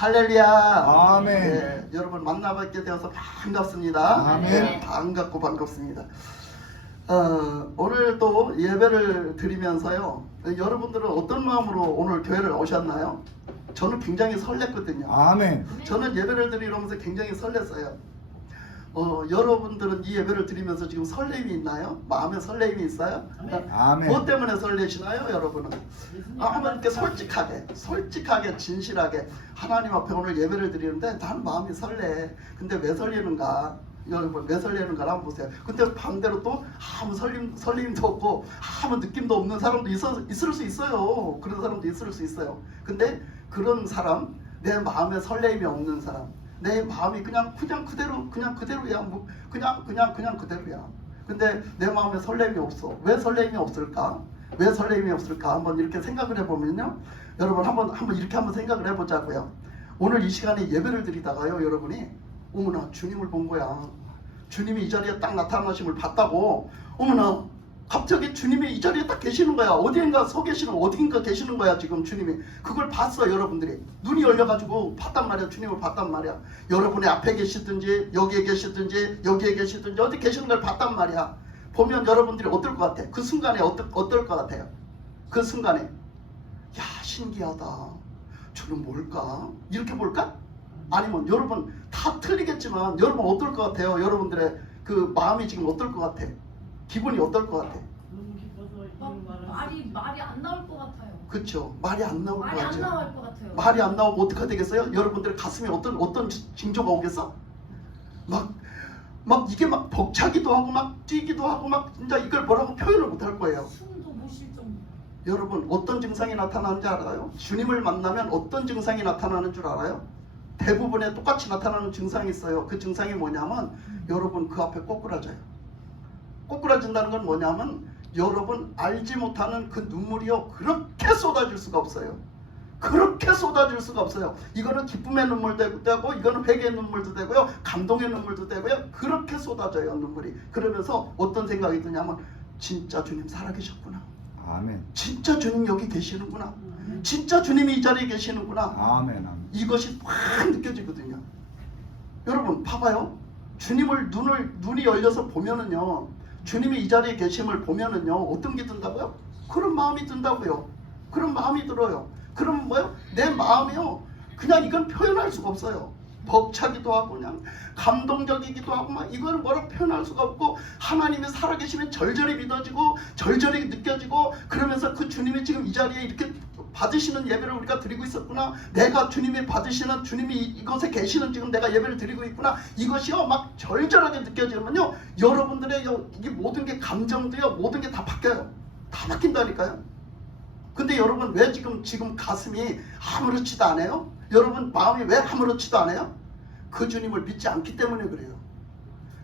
할렐루야. 아멘. 네, 여러분 만나뵙게 되어서 반갑습니다. 아멘. 네, 반갑습니다. 오늘 또 예배를 드리면서요. 여러분들은 어떤 마음으로 오늘 교회를 오셨나요? 저는 굉장히 설렜거든요. 아멘. 저는 예배를 드리면서 굉장히 설렜어요. 여러분들은 이 예배를 드리면서 지금 설렘이 있나요? 마음에 설렘이 있어요? 아멘. 무엇 때문에 설레시나요, 여러분은? 하나님께 솔직하게, 진실하게 하나님 앞에 오늘 예배를 드리는데 난 마음이 설레. 근데 왜 설레는가? 여러분 왜 설레는가 한번 보세요. 근데 반대로 또 아무 설림도 없고 아무 느낌도 없는 사람도 있을 수 있어요. 그런 사람도 있을 수 있어요. 근데 그런 사람, 내 마음에 설렘이 없는 사람, 내 마음이 그냥 그대로야. 뭐 그냥 그대로야. 근데 내 마음에 설렘이 없어. 왜 설렘이 없을까? 왜 설렘이 없을까? 한번 이렇게 생각을 해보면요. 여러분 한번 이렇게 한번 생각을 해보자고요. 오늘 이 시간에 예배를 드리다가요, 여러분이 어머나 주님을 본 거야. 주님이 이 자리에 딱 나타나심을 봤다고. 어머나 갑자기 주님이 이 자리에 딱 계시는 거야. 어딘가 계시는 거야. 지금 주님이 그걸 봤어. 여러분들이 눈이 열려가지고 봤단 말이야. 주님을 봤단 말이야. 여러분의 앞에 계시든지 여기에 계시든지 어디 계시는 걸 봤단 말이야. 보면 여러분들이 어떨 것 같아? 그 순간에 어떨 것 같아요? 그 순간에 야 신기하다. 저는 뭘까? 이렇게 볼까? 아니면 여러분 다 틀리겠지만 여러분 어떨 것 같아요? 여러분들의 그 마음이 지금 어떨 것 같아? 기분이 어떨 것 같아? 너무 기뻐서 말이 안 나올 것 같아요. 그렇죠. 말이 안 나올 것 말이 안 같죠. 나올 것 같아요. 말이 안 나오고 어떻게 되겠어요? 여러분들 가슴에 어떤 징조가 오겠어? 막 이게 막 벅차기도 하고 막 뛰기도 하고 막 진짜 이걸 뭐라고 표현을 못 할 거예요. 숨도 못 쉴 정도. 여러분 어떤 증상이 나타나는지 알아요? 주님을 만나면 어떤 증상이 나타나는 줄 알아요? 대부분의 똑같이 나타나는 증상이 있어요. 그 증상이 뭐냐면 여러분 그 앞에 꼬꾸라져요. 꼬꾸라진다는 건 뭐냐면 여러분 알지 못하는 그 눈물이요 그렇게 쏟아질 수가 없어요. 그렇게 쏟아질 수가 없어요. 이거는 기쁨의 눈물도 되고 이거는 회개의 눈물도 되고요. 감동의 눈물도 되고요. 그렇게 쏟아져요 눈물이. 그러면서 어떤 생각이 드냐면 진짜 주님 살아계셨구나. 아멘. 진짜 주님 여기 계시는구나. 진짜 주님이 이 자리에 계시는구나. 아멘. 아멘. 이것이 확 느껴지거든요. 여러분 봐봐요. 주님을 눈이 열려서 보면은요. 주님이 이 자리에 계심을 보면은요. 어떤 게 든다고요? 그런 마음이 든다고요. 그런 마음이 들어요. 그럼 뭐요? 내 마음이요. 그냥 이건 표현할 수가 없어요. 벅차기도 하고 그냥 감동적이기도 하고 막 이걸 뭐라고 표현할 수가 없고 하나님이 살아계시면 절절히 믿어지고 절절히 느껴지고 그러면서 그 주님이 지금 이 자리에 이렇게 받으시는 예배를 우리가 드리고 있었구나. 내가 주님이 받으시는 주님이 이곳에 계시는 지금 내가 예배를 드리고 있구나. 이것이요 막 절절하게 느껴지면요 여러분들의 이게 모든 게 감정도요 모든 게 다 바뀌어요. 다 바뀐다니까요. 근데 여러분 왜 지금 가슴이 아무렇지도 않아요? 여러분 마음이 왜 아무렇지도 않아요? 그 주님을 믿지 않기 때문에 그래요.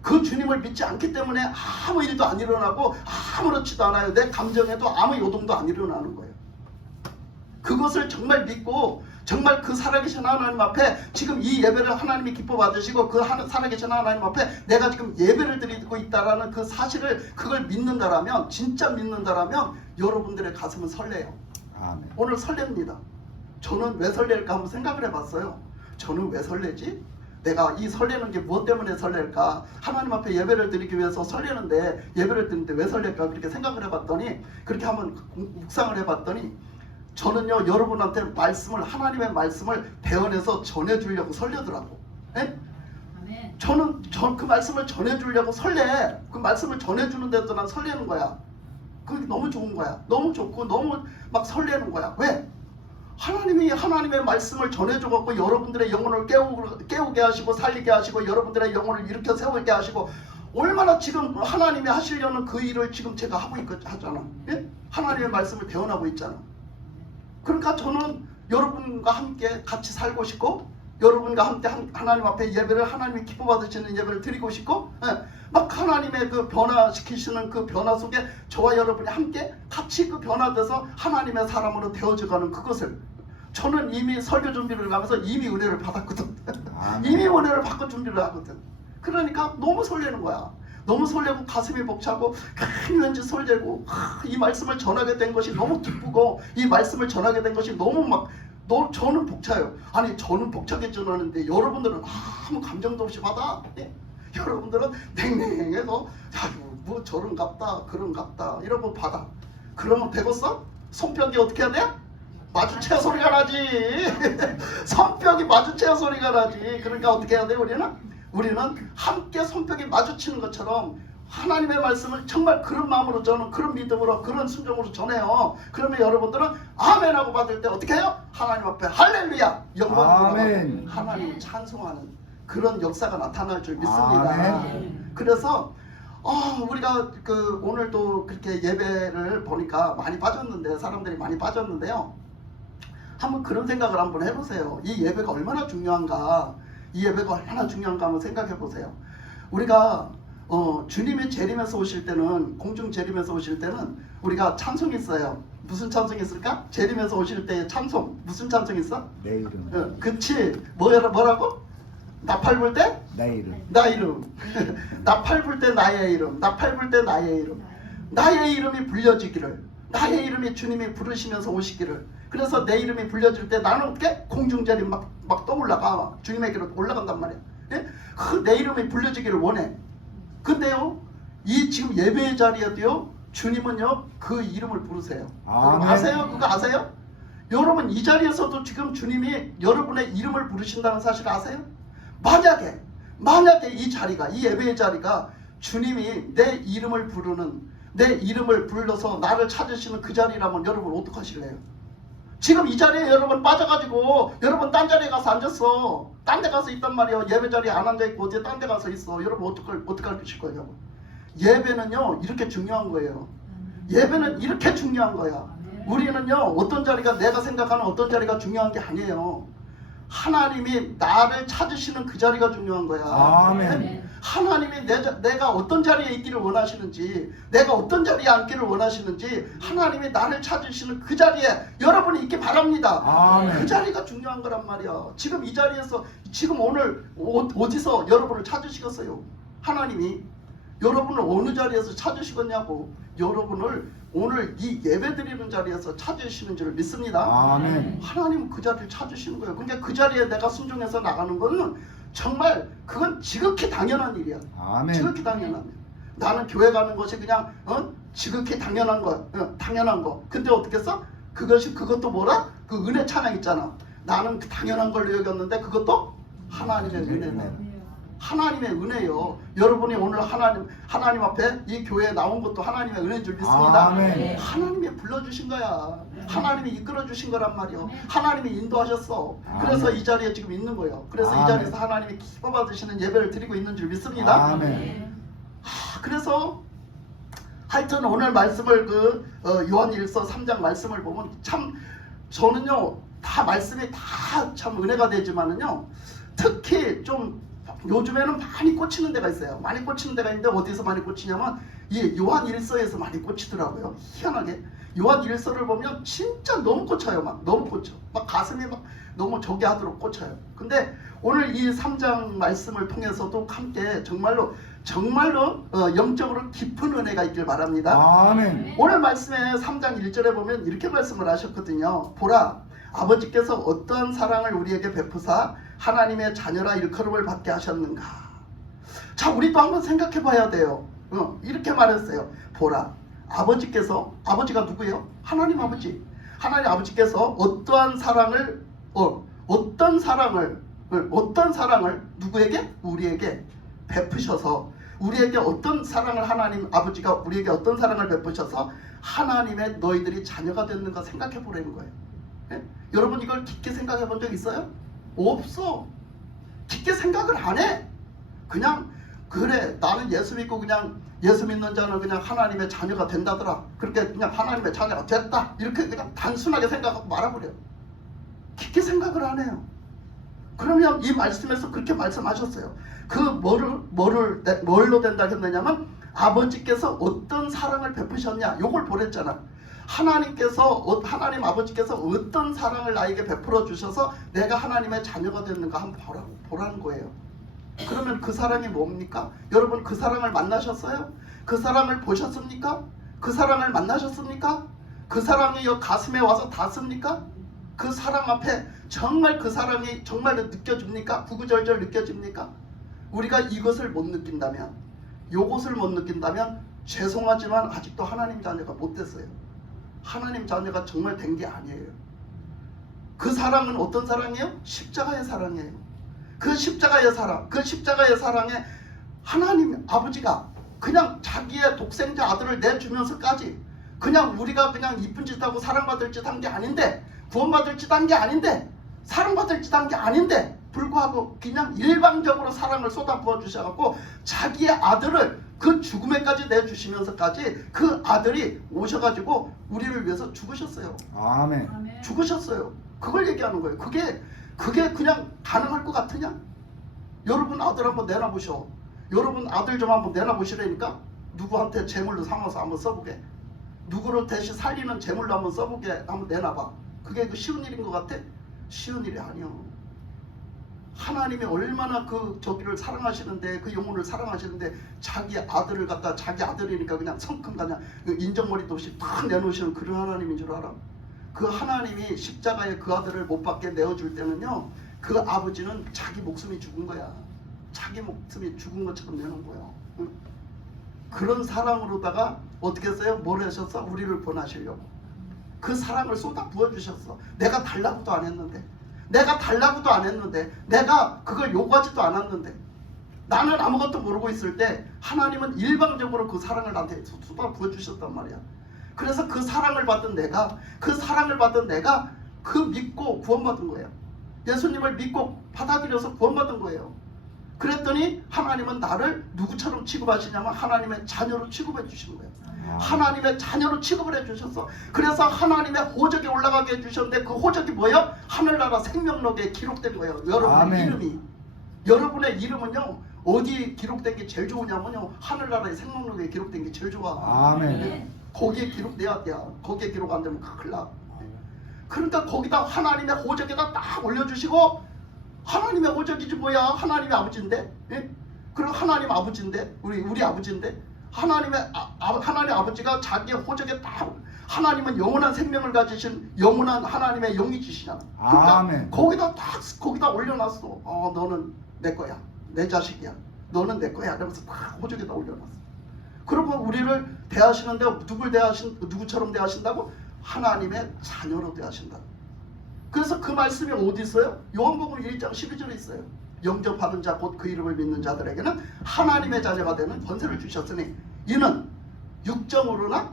그 주님을 믿지 않기 때문에 아무 일도 안 일어나고 아무렇지도 않아요. 내 감정에도 아무 요동도 안 일어나는 거예요. 그것을 정말 믿고 정말 그 살아계신 하나님 앞에 지금 이 예배를 하나님이 기뻐 받으시고 그 살아계신 하나님 앞에 내가 지금 예배를 드리고 있다라는 그 사실을 그걸 믿는다라면 진짜 믿는다라면 여러분들의 가슴은 설레요. 아멘. 오늘 설렙니다. 저는 왜 설렐까 한번 생각을 해봤어요. 저는 왜 설레지? 내가 이 설레는 게 무엇 때문에 설렐까? 하나님 앞에 예배를 드리기 위해서 설레는데 예배를 드리는데 왜 설렐까? 그렇게 생각을 해봤더니 그렇게 한번 묵상을 해봤더니 저는요 여러분한테 하나님의 말씀을 대언해서 전해주려고 설레더라고. 예? 저는 그 말씀을 전해주려고 설레. 그 말씀을 전해주는 데도 난 설레는 거야. 그게 너무 좋은 거야. 너무 좋고 너무 막 설레는 거야. 왜? 하나님이 하나님의 말씀을 전해줘갖고 여러분들의 영혼을 깨우게 하시고 살리게 하시고 여러분들의 영혼을 일으켜 세우게 하시고 얼마나 지금 하나님이 하시려는 그 일을 지금 제가 하잖아. 예? 하나님의 말씀을 대언하고 있잖아. 그러니까 저는 여러분과 함께 같이 살고 싶고 여러분과 함께 하나님 앞에 예배를 하나님이 기뻐 받으시는 예배를 드리고 싶고 막 하나님의 그 변화시키시는 그 변화 속에 저와 여러분이 함께 같이 그 변화돼서 하나님의 사람으로 되어져가는 그것을 저는 이미 설교 준비를 하면서 이미 은혜를 받았거든. 이미 은혜를 받고 준비를 하거든. 그러니까 너무 설레는 거야. 너무 설레고 가슴이 벅차고 왠지 설레고 이 말씀을 전하게 된 것이 너무 기쁘고 이 말씀을 전하게 된 것이 너무 막 저는 벅차요. 아니 저는 벅차게 전하는데 여러분들은 아무 감정도 없이 받아. 예? 여러분들은 냉랭해서 뭐 저런갑다 그런갑다 이러고 받아. 그러면 되겠어? 손뼉이 어떻게 해야 돼? 마주쳐야 소리가 나지. 손뼉이 마주쳐야 소리가 나지. 그러니까 어떻게 해야 돼? 우리는 함께 손뼉이 마주치는 것처럼 하나님의 말씀을 정말 그런 마음으로 저는 그런 믿음으로 그런 순종으로 전해요. 그러면 여러분들은 아멘하고 받을 때 어떻게 해요? 하나님 앞에 할렐루야 영광 하나님을 찬송하는 그런 역사가 나타날 줄 믿습니다. 아멘. 그래서 우리가 오늘도 그렇게 예배를 보니까 많이 빠졌는데 사람들이 많이 빠졌는데요. 한번 그런 생각을 한번 해보세요. 이 예배가 얼마나 중요한가. 이 예배가 얼마나 중요한가 한번 생각해 보세요. 우리가 주님이 재림에서 오실 때는 공중 재림에서 오실 때는 우리가 찬송이 있어요. 무슨 찬송이 있을까? 재림에서 오실 때의 찬송 무슨 찬송이 있어? 내 이름. 그치. 뭐라고? 나팔 불 때? 내 이름. 나 이름. 나팔 불 때 나의 이름. 나팔 불 때 나의 이름. 나의 이름이 불려지기를. 나의 이름이 주님이 부르시면서 오시기를. 그래서 내 이름이 불려질 때 나는 어떻게? 공중재림 막 떠올라가. 주님에게로 올라간단 말이야. 예? 내 이름이 불려지기를 원해. 근데요, 이 지금 예배의 자리에도요, 주님은요, 그 이름을 부르세요. 여러분 아세요? 그거 아세요? 여러분 이 자리에서도 지금 주님이 여러분의 이름을 부르신다는 사실 아세요? 만약에 이 자리가, 이 예배의 자리가 주님이 내 이름을 부르는, 내 이름을 불러서 나를 찾으시는 그 자리라면 여러분 어떡하실래요? 지금 이 자리에 여러분 빠져가지고 여러분 딴 자리에 가서 앉았어. 딴 데 가서 있단 말이에요. 예배 자리에 안 앉아있고 어디에 딴 데 가서 있어. 여러분 어떡할 거예요? 예배는요 이렇게 중요한 거예요. 예배는 이렇게 중요한 거야. 우리는요 어떤 자리가 내가 생각하는 어떤 자리가 중요한 게 아니에요. 하나님이 나를 찾으시는 그 자리가 중요한 거야. 아멘. 하나님이 내가 어떤 자리에 있기를 원하시는지, 내가 어떤 자리에 앉기를 원하시는지, 하나님이 나를 찾으시는 그 자리에 여러분이 있기 바랍니다. 아멘. 그 자리가 중요한 거란 말이야. 지금 이 자리에서, 지금 오늘 어디서 여러분을 찾으시겠어요? 하나님이 여러분을 어느 자리에서 찾으시겠냐고. 여러분을 오늘 이 예배드리는 자리에서 찾으시는 줄 믿습니다. 아멘. 하나님은 그 자리를 찾으시는 거예요. 그러니까 그 자리에 내가 순종해서 나가는 거는 정말 그건 지극히 당연한 일이야. 아멘. 지극히 당연한 일. 나는 교회 가는 것이 그냥 지극히 당연한 거, 당연한 거. 근데 어떻게 써? 그것도 뭐라? 그 은혜 찬양 있잖아. 나는 그 당연한 걸로 여겼는데 그것도 하나님의 은혜네. 하나님의 은혜요. 여러분이 오늘 하나님 앞에 이 교회에 나온 것도 하나님의 은혜인 줄 믿습니다. 아멘. 하나님이 불러주신 거야. 하나님이 이끌어주신 거란 말이요. 하나님이 인도하셨어. 그래서 아멘. 이 자리에 지금 있는 거예요. 그래서 이 아멘. 자리에서 하나님이 기뻐 받으시는 예배를 드리고 있는 줄 믿습니다. 아멘. 그래서 하여튼 오늘 말씀을 요한일서 3장 말씀을 보면 참 저는요 다 말씀이 다 참 은혜가 되지만은요 특히 좀 요즘에는 많이 꽂히는 데가 있어요. 많이 꽂히는 데가 있는데 어디서 많이 꽂히냐면 이 요한일서에서 많이 꽂히더라고요. 희한하게 요한일서를 보면 진짜 너무 꽂혀요. 막 너무 꽂혀. 막 가슴이 막 너무 저기 하도록 꽂혀요. 근데 오늘 이 3장 말씀을 통해서도 함께 정말로 영적으로 깊은 은혜가 있길 바랍니다. 아멘. 오늘 말씀에 3장 1절에 보면 이렇게 말씀을 하셨거든요. 보라, 아버지께서 어떠한 사랑을 우리에게 베푸사 하나님의 자녀라 일컬음을 받게 하셨는가. 자, 우리도 한번 생각해 봐야 돼요. 이렇게 말했어요. 보라, 아버지가 누구예요? 하나님 아버지. 하나님 아버지께서 어떠한 사랑을 누구에게? 우리에게 베푸셔서, 우리에게 어떤 사랑을 하나님 아버지가 우리에게 어떤 사랑을 베푸셔서 하나님의 너희들이 자녀가 됐는가 생각해 보라는 거예요. 예? 여러분 이걸 깊게 생각해 본 적 있어요? 없어. 깊게 생각을 안 해. 그냥 그래 나는 예수 믿고 그냥 예수 믿는 자는 그냥 하나님의 자녀가 된다더라. 그렇게 그냥 하나님의 자녀가 됐다. 이렇게 그냥 단순하게 생각하고 말아버려. 깊게 생각을 안 해요. 그러면 이 말씀에서 그렇게 말씀하셨어요. 그 뭘로 된다 했느냐면 아버지께서 어떤 사랑을 베푸셨냐 요걸 보랬잖아. 하나님 아버지께서 어떤 사랑을 나에게 베풀어 주셔서 내가 하나님의 자녀가 됐는가 한번 보라는 거예요. 그러면 그 사랑이 뭡니까? 여러분 그 사랑을 만나셨어요? 그 사랑을 보셨습니까? 그 사랑을 만나셨습니까? 그 사랑이 가슴에 와서 닿습니까? 그 사랑 앞에 정말 그 사랑이 정말로 느껴집니까? 구구절절 느껴집니까? 우리가 이것을 못 느낀다면, 요것을 못 느낀다면 죄송하지만 아직도 하나님 자녀가 못 됐어요. 하나님 자녀가 정말 된 게 아니에요. 그 사랑은 어떤 사랑이에요? 십자가의 사랑이에요. 그 십자가의 사랑, 그 십자가의 사랑에 하나님 아버지가 그냥 자기의 독생자 아들을 내주면서까지 그냥 우리가 그냥 이쁜 짓 하고 사랑받을 짓 한 게 아닌데, 구원받을 짓 한 게 아닌데, 사랑받을 짓 한 게 아닌데 불구하고 그냥 일방적으로 사랑을 쏟아부어 주셔갖고 자기의 아들을 그 죽음에까지 내주시면서까지 그 아들이 오셔가지고 우리를 위해서 죽으셨어요. 아멘. 아멘. 죽으셨어요. 그걸 얘기하는 거예요. 그게 그냥 가능할 것 같으냐? 여러분 아들 한번 내놔보셔. 여러분 아들 좀 한번 내놔보시라니까. 누구한테 재물로 삼아서 한번 써보게. 누구를 대신 살리는 재물로 한번 써보게 한번 내놔봐. 그게 쉬운 일인 것 같아? 쉬운 일이 아니요. 하나님이 얼마나 그 저기를 사랑하시는데, 그 영혼을 사랑하시는데 자기 아들을 갖다, 자기 아들이니까 그냥 성큼 그냥 인정머리도 없이 탁 내놓으시는 그런 하나님인 줄 알아? 그 하나님이 십자가에 그 아들을 못 받게 내어줄 때는요, 그 아버지는 자기 목숨이 죽은 거야. 자기 목숨이 죽은 것처럼 내놓은 거야. 응? 그런 사랑으로다가 어떻게 했어요? 뭘 하셨어? 우리를 권하시려고. 그 사랑을 쏟아 부어주셨어. 내가 달라고도 안 했는데, 내가 달라고도 안 했는데, 내가 그걸 요구하지도 않았는데, 나는 아무것도 모르고 있을 때 하나님은 일방적으로 그 사랑을 나한테 쏟아 부어주셨단 말이야. 그래서 그 사랑을 받은 내가, 그 믿고 구원받은 거예요. 예수님을 믿고 받아들여서 구원받은 거예요. 그랬더니 하나님은 나를 누구처럼 취급하시냐면 하나님의 자녀로 취급해 주시는 거예요. 하나님의 자녀로 취급을 해주셨어. 그래서 하나님의 호적에 올라가게 해주셨는데, 그 호적이 뭐예요? 하늘나라 생명록에 기록된 거예요. 여러분의 아멘. 이름이. 여러분의 이름은요, 어디 기록된 게 제일 좋으냐면요, 하늘나라의 생명록에 기록된 게 제일 좋아. 아멘. 거기에 기록돼야 돼. 거기에 기록 안 되면 큰일 나. 그러니까 거기다 하나님의 호적에다 딱 올려주시고, 하나님의 호적이지 뭐야? 하나님의 아버지인데, 예? 그리고 하나님 아버지인데, 우리 아버지인데, 하나님 아버지가 자기 호적에 딱, 하나님은 영원한 생명을 가지신 영원한 하나님의 영이지시잖아. 그러니까 아멘. 거기다 올려놨어. 너는 내 거야, 내 자식이야, 너는 내 거야. 이러면서 딱 호적에다 올려놨어. 그리고 우리를 대하시는데 누구처럼 대하신다고? 하나님의 자녀로 대하신다. 그래서 그 말씀이 어디 있어요? 요한복음 1장 12절에 있어요. 영접하는 자 곧 그 이름을 믿는 자들에게는 하나님의 자녀가 되는 권세를 주셨으니 이는 육정으로나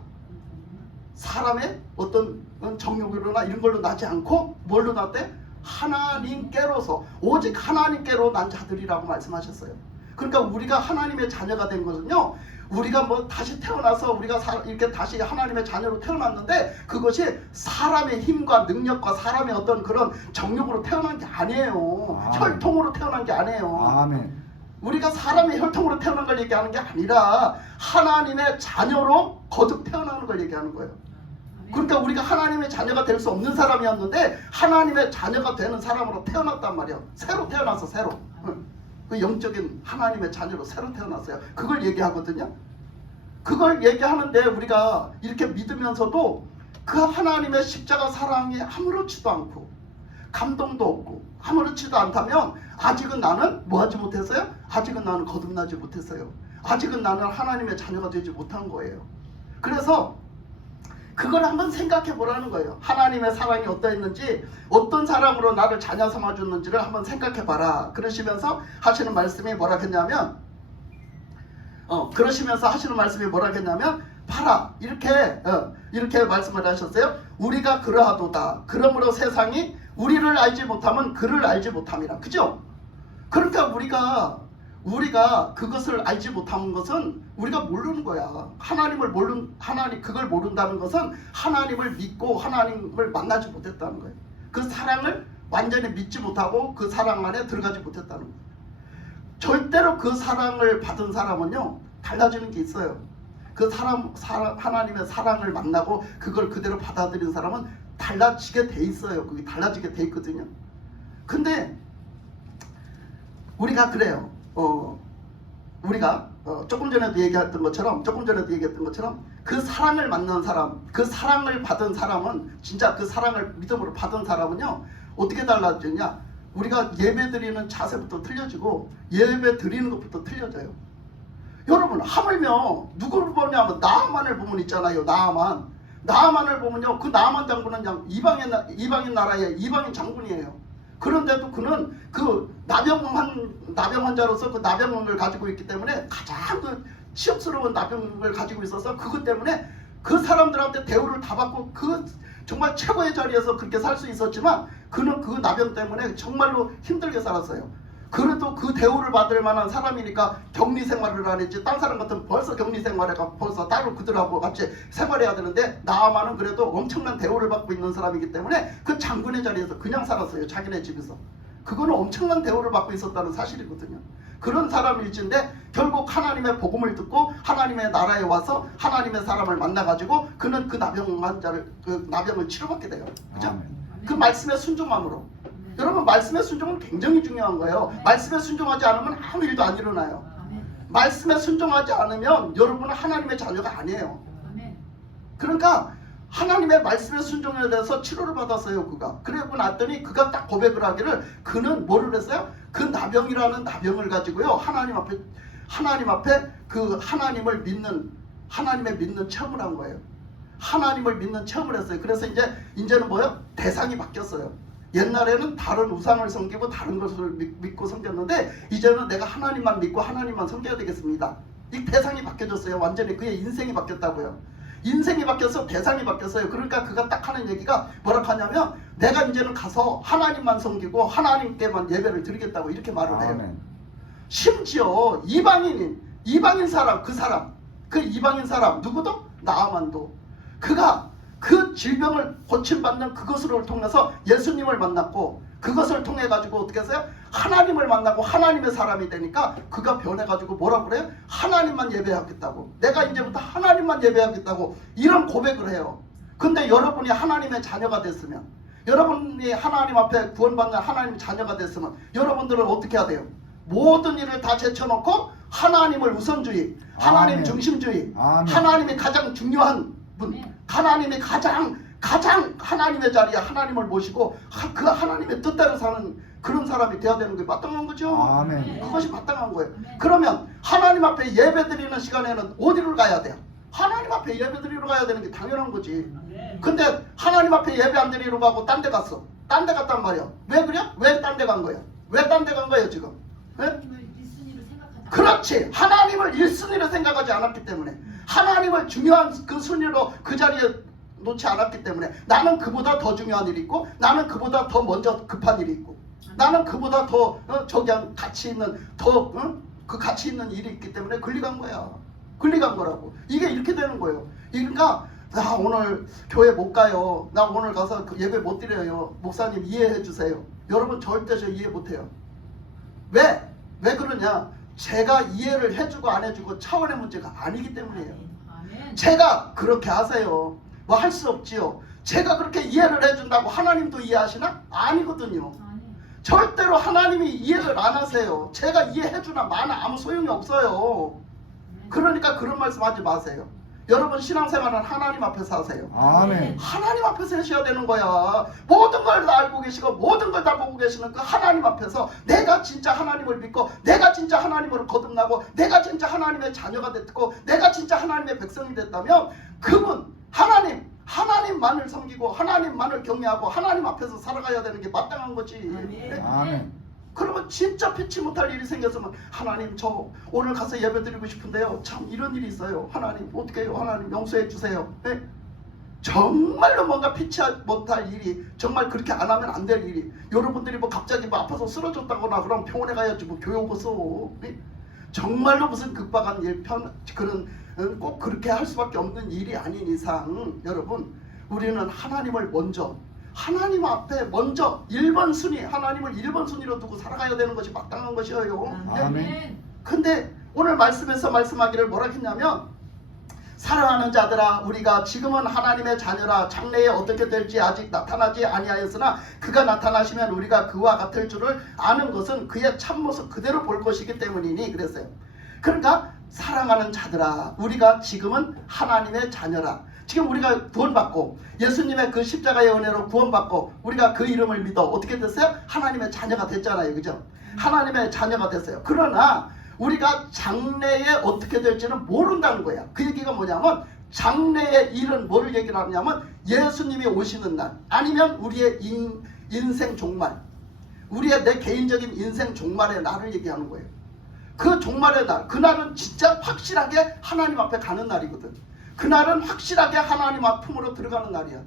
사람의 어떤 정욕으로나 이런 걸로 나지 않고 뭘로 났대? 하나님께로서, 오직 하나님께로 난 자들이라고 말씀하셨어요. 그러니까 우리가 하나님의 자녀가 된 것은요, 우리가 뭐 다시 태어나서 우리가 이렇게 다시 하나님의 자녀로 태어났는데, 그것이 사람의 힘과 능력과 사람의 어떤 그런 정욕으로 태어난 게 아니에요. 혈통으로 태어난 게 아니에요. 아멘. 우리가 사람의 혈통으로 태어난 걸 얘기하는 게 아니라 하나님의 자녀로 거듭 태어나는 걸 얘기하는 거예요. 그러니까 우리가 하나님의 자녀가 될 수 없는 사람이었는데 하나님의 자녀가 되는 사람으로 태어났단 말이에요. 새로 태어나서 새로. 그 영적인 하나님의 자녀로 새로 태어났어요. 그걸 얘기하거든요. 그걸 얘기하는데 우리가 이렇게 믿으면서도 그 하나님의 십자가 사랑이 아무렇지도 않고 감동도 없고 아무렇지도 않다면 아직은 나는 뭐 하지 못했어요? 아직은 나는 거듭나지 못했어요. 아직은 나는 하나님의 자녀가 되지 못한 거예요. 그래서 그걸 한번 생각해 보라는 거예요. 하나님의 사랑이 어떠했는지, 어떤 사랑으로 나를 자녀 삼아줬는지를 한번 생각해 봐라. 그러시면서 하시는 말씀이 뭐라 했냐면, 봐라, 이렇게 말씀을 하셨어요. 우리가 그러하도다. 그러므로 세상이 우리를 알지 못하면 그를 알지 못함이라. 그죠? 그러니까 우리가 그것을 알지 못하는 것은 우리가 모르는 거야. 그걸 모른다는 것은 하나님을 믿고 하나님을 만나지 못했다는 거예요. 그 사랑을 완전히 믿지 못하고 그 사랑 안에 들어가지 못했다는 거예요. 절대로 그 사랑을 받은 사람은요, 달라지는 게 있어요. 그 하나님의 사랑을 만나고 그걸 그대로 받아들인 사람은 달라지게 돼 있어요. 그게 달라지게 돼 있거든요. 근데 우리가 그래요. 우리가 조금 전에도 얘기했던 것처럼 그 사랑을 만난 사람, 그 사랑을 받은 사람은 진짜 그 사랑을 믿음으로 받은 사람은요 어떻게 달라지냐? 우리가 예배 드리는 자세부터 틀려지고 예배 드리는 것부터 틀려져요. 여러분 하물며 누구를 보냐면 나아만을 보면 있잖아요. 나아만을 보면요 그 나아만 장군은 그냥 이방인 나라의 이방인 장군이에요. 그런데도 그는 그 나병 환자로서 그 나병을 가지고 있기 때문에 가장 그 치욕스러운 나병을 가지고 있어서 그것 때문에 그 사람들한테 대우를 다 받고 그 정말 최고의 자리에서 그렇게 살 수 있었지만 그는 그 나병 때문에 정말로 힘들게 살았어요. 그래도 그 대우를 받을 만한 사람이니까 격리 생활을 안 했지. 딴 사람 같으면 벌써 격리 생활에 벌써 따로 그들하고 같이 생활해야 되는데 나아만은 그래도 엄청난 대우를 받고 있는 사람이기 때문에 그 장군의 자리에서 그냥 살았어요. 자기네 집에서. 그거는 엄청난 대우를 받고 있었다는 사실이거든요. 그런 사람일진데 결국 하나님의 복음을 듣고 하나님의 나라에 와서 하나님의 사람을 만나가지고 그는 그 나병 환자를 그 나병을 치료받게 돼요. 그죠? 아멘. 그 말씀의 순종함으로. 여러분 말씀의 순종은 굉장히 중요한 거예요. 말씀에 순종하지 않으면 아무 일도 안 일어나요. 아멘. 말씀에 순종하지 않으면 여러분은 하나님의 자녀가 아니에요. 아멘. 그러니까 하나님의 말씀에 순종에 대해서 치료를 받았어요. 그가. 그러고 났더니 그가 딱 고백을 하기를 그는 뭐를 했어요? 그 나병이라는 나병을 가지고요. 하나님 앞에 그 하나님을 믿는 체험을 한 거예요. 하나님을 믿는 체험을 했어요. 그래서 이제는 뭐요? 대상이 바뀌었어요. 옛날에는 다른 우상을 섬기고 다른 것을 믿고 섬겼는데 이제는 내가 하나님만 믿고 하나님만 섬겨야 되겠습니다. 이 대상이 바뀌어졌어요. 완전히 그의 인생이 바뀌었다고요. 인생이 바뀌어서 대상이 바뀌었어요. 그러니까 그가 딱 하는 얘기가 뭐라 하냐면 내가 이제는 가서 하나님만 섬기고 하나님께만 예배를 드리겠다고 이렇게 말을 해요. 아멘. 심지어 이방인 사람 그 이방인 사람 누구도? 나아만도 그가 그 질병을 고침받는 그것을 통해서 예수님을 만났고 그것을 통해 가지고 어떻게 했어요? 하나님을 만나고 하나님의 사람이 되니까 그가 변해가지고 뭐라고 그래요? 하나님만 예배하겠다고. 내가 이제부터 하나님만 예배하겠다고 이런 고백을 해요. 근데 여러분이 하나님의 자녀가 됐으면 여러분이 하나님 앞에 구원받는 하나님 자녀가 됐으면 여러분들은 어떻게 해야 돼요? 모든 일을 다 제쳐놓고 하나님을 우선주의, 하나님 아멘. 중심주의, 아멘. 하나님이 가장 중요한 분, 아멘. 하나님이 가장 하나님의 자리에 하나님을 모시고 그 하나님의 뜻대로 사는 그런 사람이 돼야 되는 게 마땅한 거죠. 아멘. 그것이 마땅한 거예요. 아멘. 그러면 하나님 앞에 예배 드리는 시간에는 어디를 가야 돼요? 하나님 앞에 예배 드리러 가야 되는 게 당연한 거지. 근데 하나님 앞에 예배 안 드리러 가고 딴 데 갔어. 딴 데 갔단 말이야. 왜 그래? 왜 딴 데 간 거야? 왜 딴 데 간 거예요 지금? 예? 하나님을 일순위로 생각하자. 그렇지. 하나님을 1순위로 생각하지 않았기 때문에 하나님을 중요한 그 순위로 그 자리에 놓지 않았기 때문에 나는 그보다 더 중요한 일이 있고 나는 그보다 더 먼저 급한 일이 있고 나는 그보다 더 가치 있는 그 가치 있는 일이 있기 때문에 권리간 거야. 권리간 거라고. 이게 이렇게 되는 거예요. 그러니까 나 오늘 교회 못 가요. 나 오늘 가서 그 예배 못 드려요. 목사님 이해해 주세요. 여러분 절대 저 이해 못 해요. 왜 그러냐? 제가 이해를 해주고 안 해주고 차원의 문제가 아니기 때문이에요. 아멘. 제가 그렇게 하세요. 뭐 할 수 없지요. 제가 그렇게 이해를 해준다고 하나님도 이해하시나? 아니거든요. 아멘. 절대로 하나님이 이해를 안 하세요. 제가 이해해주나 마나 아무 소용이 없어요. 그러니까 그런 말씀 하지 마세요. 여러분 신앙생활은 하나님 앞에서 하세요. 아멘. 하나님 앞에서 하셔야 되는 거야. 모든 걸 다 알고 계시고 모든 걸 다 보고 계시는 그 하나님 앞에서 내가 진짜 하나님을 믿고 내가 진짜 하나님으로 거듭나고 내가 진짜 하나님의 자녀가 됐고 내가 진짜 하나님의 백성이 됐다면 그분 하나님만을 섬기고 하나님만을 경외하고 하나님 앞에서 살아가야 되는 게 마땅한 거지. 네? 아멘. 그러면 진짜 피치 못할 일이 생겼으면 하나님 저 오늘 가서 예배 드리고 싶은데요. 참 이런 일이 있어요. 하나님 어떻게 해요? 하나님 용서해 주세요. 네? 정말로 뭔가 피치 못할 일이 정말 그렇게 안 하면 안 될 일이 여러분들이 뭐 갑자기 뭐 아파서 쓰러졌다거나 그럼 병원에 가야지 뭐 교회 오고서 네? 정말로 무슨 급박한 일 그런 꼭 그렇게 할 수밖에 없는 일이 아닌 이상 여러분 우리는 하나님을 먼저 하나님 앞에 먼저 1번 순위 하나님을 1번 순위로 두고 살아가야 되는 것이 마땅한 것이에요. 네? 아멘. 근데 오늘 말씀에서 말씀하기를 뭐라 했냐면 사랑하는 자들아 우리가 지금은 하나님의 자녀라 장래에 어떻게 될지 아직 나타나지 아니하였으나 그가 나타나시면 우리가 그와 같을 줄을 아는 것은 그의 참모습 그대로 볼 것이기 때문이니 그랬어요. 그러니까 사랑하는 자들아, 우리가 지금은 하나님의 자녀라. 지금 우리가 구원받고 예수님의 그 십자가의 은혜로 구원받고 우리가 그 이름을 믿어 어떻게 됐어요? 하나님의 자녀가 됐잖아요. 그죠? 하나님의 자녀가 됐어요. 그러나 우리가 장래에 어떻게 될지는 모른다는 거야. 그 얘기가 뭐냐면 장래의 일은 뭐를 얘기를 하냐면 예수님이 오시는 날, 아니면 우리의 인생 종말, 우리의 내 개인적인 인생 종말의 날을 얘기하는 거예요. 그 종말의 날, 그날은 진짜 확실하게 하나님 앞에 가는 날이거든. 그날은 확실하게 하나님 품으로 들어가는 날이야.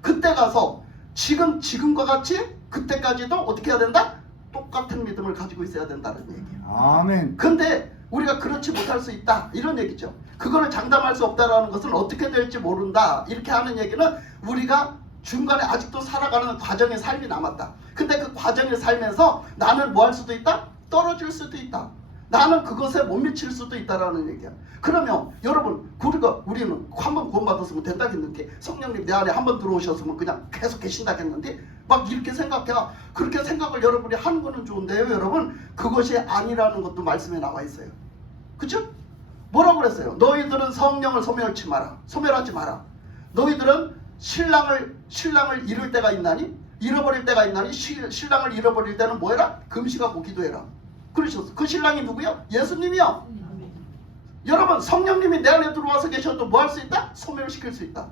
그때 가서 지금과 같이 그때까지도 어떻게 해야 된다? 똑같은 믿음을 가지고 있어야 된다는 얘기야. 아멘. 근데 우리가 그렇지 못할 수 있다, 이런 얘기죠. 그거를 장담할 수 없다라는 것은 어떻게 될지 모른다, 이렇게 하는 얘기는 우리가 중간에 아직도 살아가는 과정의 삶이 남았다. 근데 그 과정의 삶에서 나는 뭐 할 수도 있다? 떨어질 수도 있다. 나는 그것에 못 미칠 수도 있다라는 얘기야. 그러면 여러분, 우리는 한번 구원받았으면 된다겠는데, 성령님 내 안에 한번 들어오셨으면 그냥 계속 계신다겠는데, 막 이렇게 생각해. 그렇게 생각을 여러분이 하는 거는 좋은데요, 여러분, 그것이 아니라는 것도 말씀에 나와 있어요. 그쵸? 뭐라고 그랬어요? 너희들은 성령을 소멸하지 마라. 너희들은 신랑을 잃을 때가 있나니, 잃어버릴 때가 있나니, 신랑을 잃어버릴 때는 뭐 해라? 금식하고 기도해라. 그러셨어. 그 신랑이 누구요? 예수님이요. 여러분, 성령님이 내 안에 들어와서 계셔도 뭐 할 수 있다? 소멸시킬 수 있다.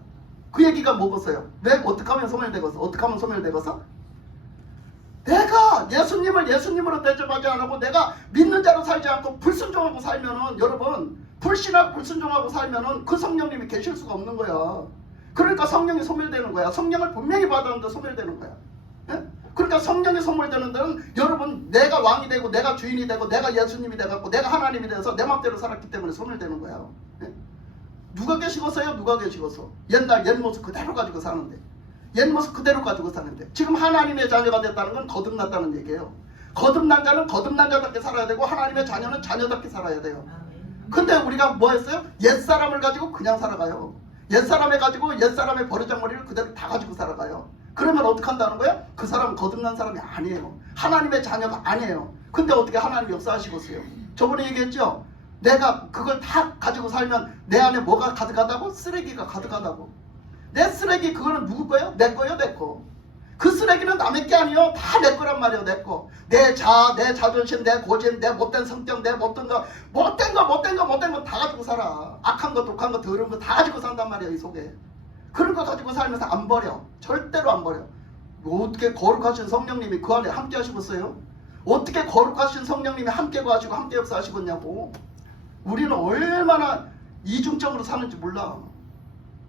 그 얘기가 뭐겠어요? 왜? 어떻게 하면 소멸되겠어? 어떻게 하면 소멸되겠어? 내가 예수님을 예수님으로 대접하지 않고 내가 믿는 자로 살지 않고 불순종하고 살면은, 여러분, 불신하고 불순종하고 살면은 그 성령님이 계실 수가 없는 거야. 그러니까 성령이 소멸되는 거야. 성령을 분명히 받았는데 소멸되는 거야. 예? 그러니까 성령이 소멸되는 데는 여러분, 내가 왕이 되고 내가 주인이 되고 내가 예수님이 되고 내가 하나님이 돼서 내 맘대로 살았기 때문에 소멸되는 거야. 예? 누가 계시겠어요? 누가 계시겠어? 옛 모습 그대로 가지고 사는데, 옛 모습 그대로 가지고 사는데, 지금 하나님의 자녀가 됐다는 건 거듭났다는 얘기예요. 거듭난 자는 거듭난 자답게 살아야 되고 하나님의 자녀는 자녀답게 살아야 돼요. 근데 우리가 뭐 했어요? 옛사람을 가지고 그냥 살아가요. 옛사람에 가지고 옛사람의 버르장머리를 그대로 다 가지고 살아가요. 그러면 어떻게 한다는 거야? 그 사람은 거듭난 사람이 아니에요. 하나님의 자녀가 아니에요. 근데 어떻게 하나님 역사하시겠어요? 저번에 얘기했죠? 내가 그걸 다 가지고 살면 내 안에 뭐가 가득하다고? 쓰레기가 가득하다고. 내 쓰레기, 그거는 누구 거예요? 내 거예요? 내 거. 그 쓰레기는 남의 게 아니에요. 다 내 거란 말이에요. 내 거. 내 자존심, 내 고집, 내 못된 성격, 내 못된 거 다 가지고 살아. 악한 거, 독한 거, 더러운 거 다 가지고 산단 말이에요. 이 속에. 그런 거 가지고 살면서 안 버려. 절대로 안 버려. 어떻게 거룩하신 성령님이 그 안에 함께 하시겠어요? 어떻게 거룩하신 성령님이 함께 거하시고 함께 역사하시겠냐고. 우리는 얼마나 이중적으로 사는지 몰라.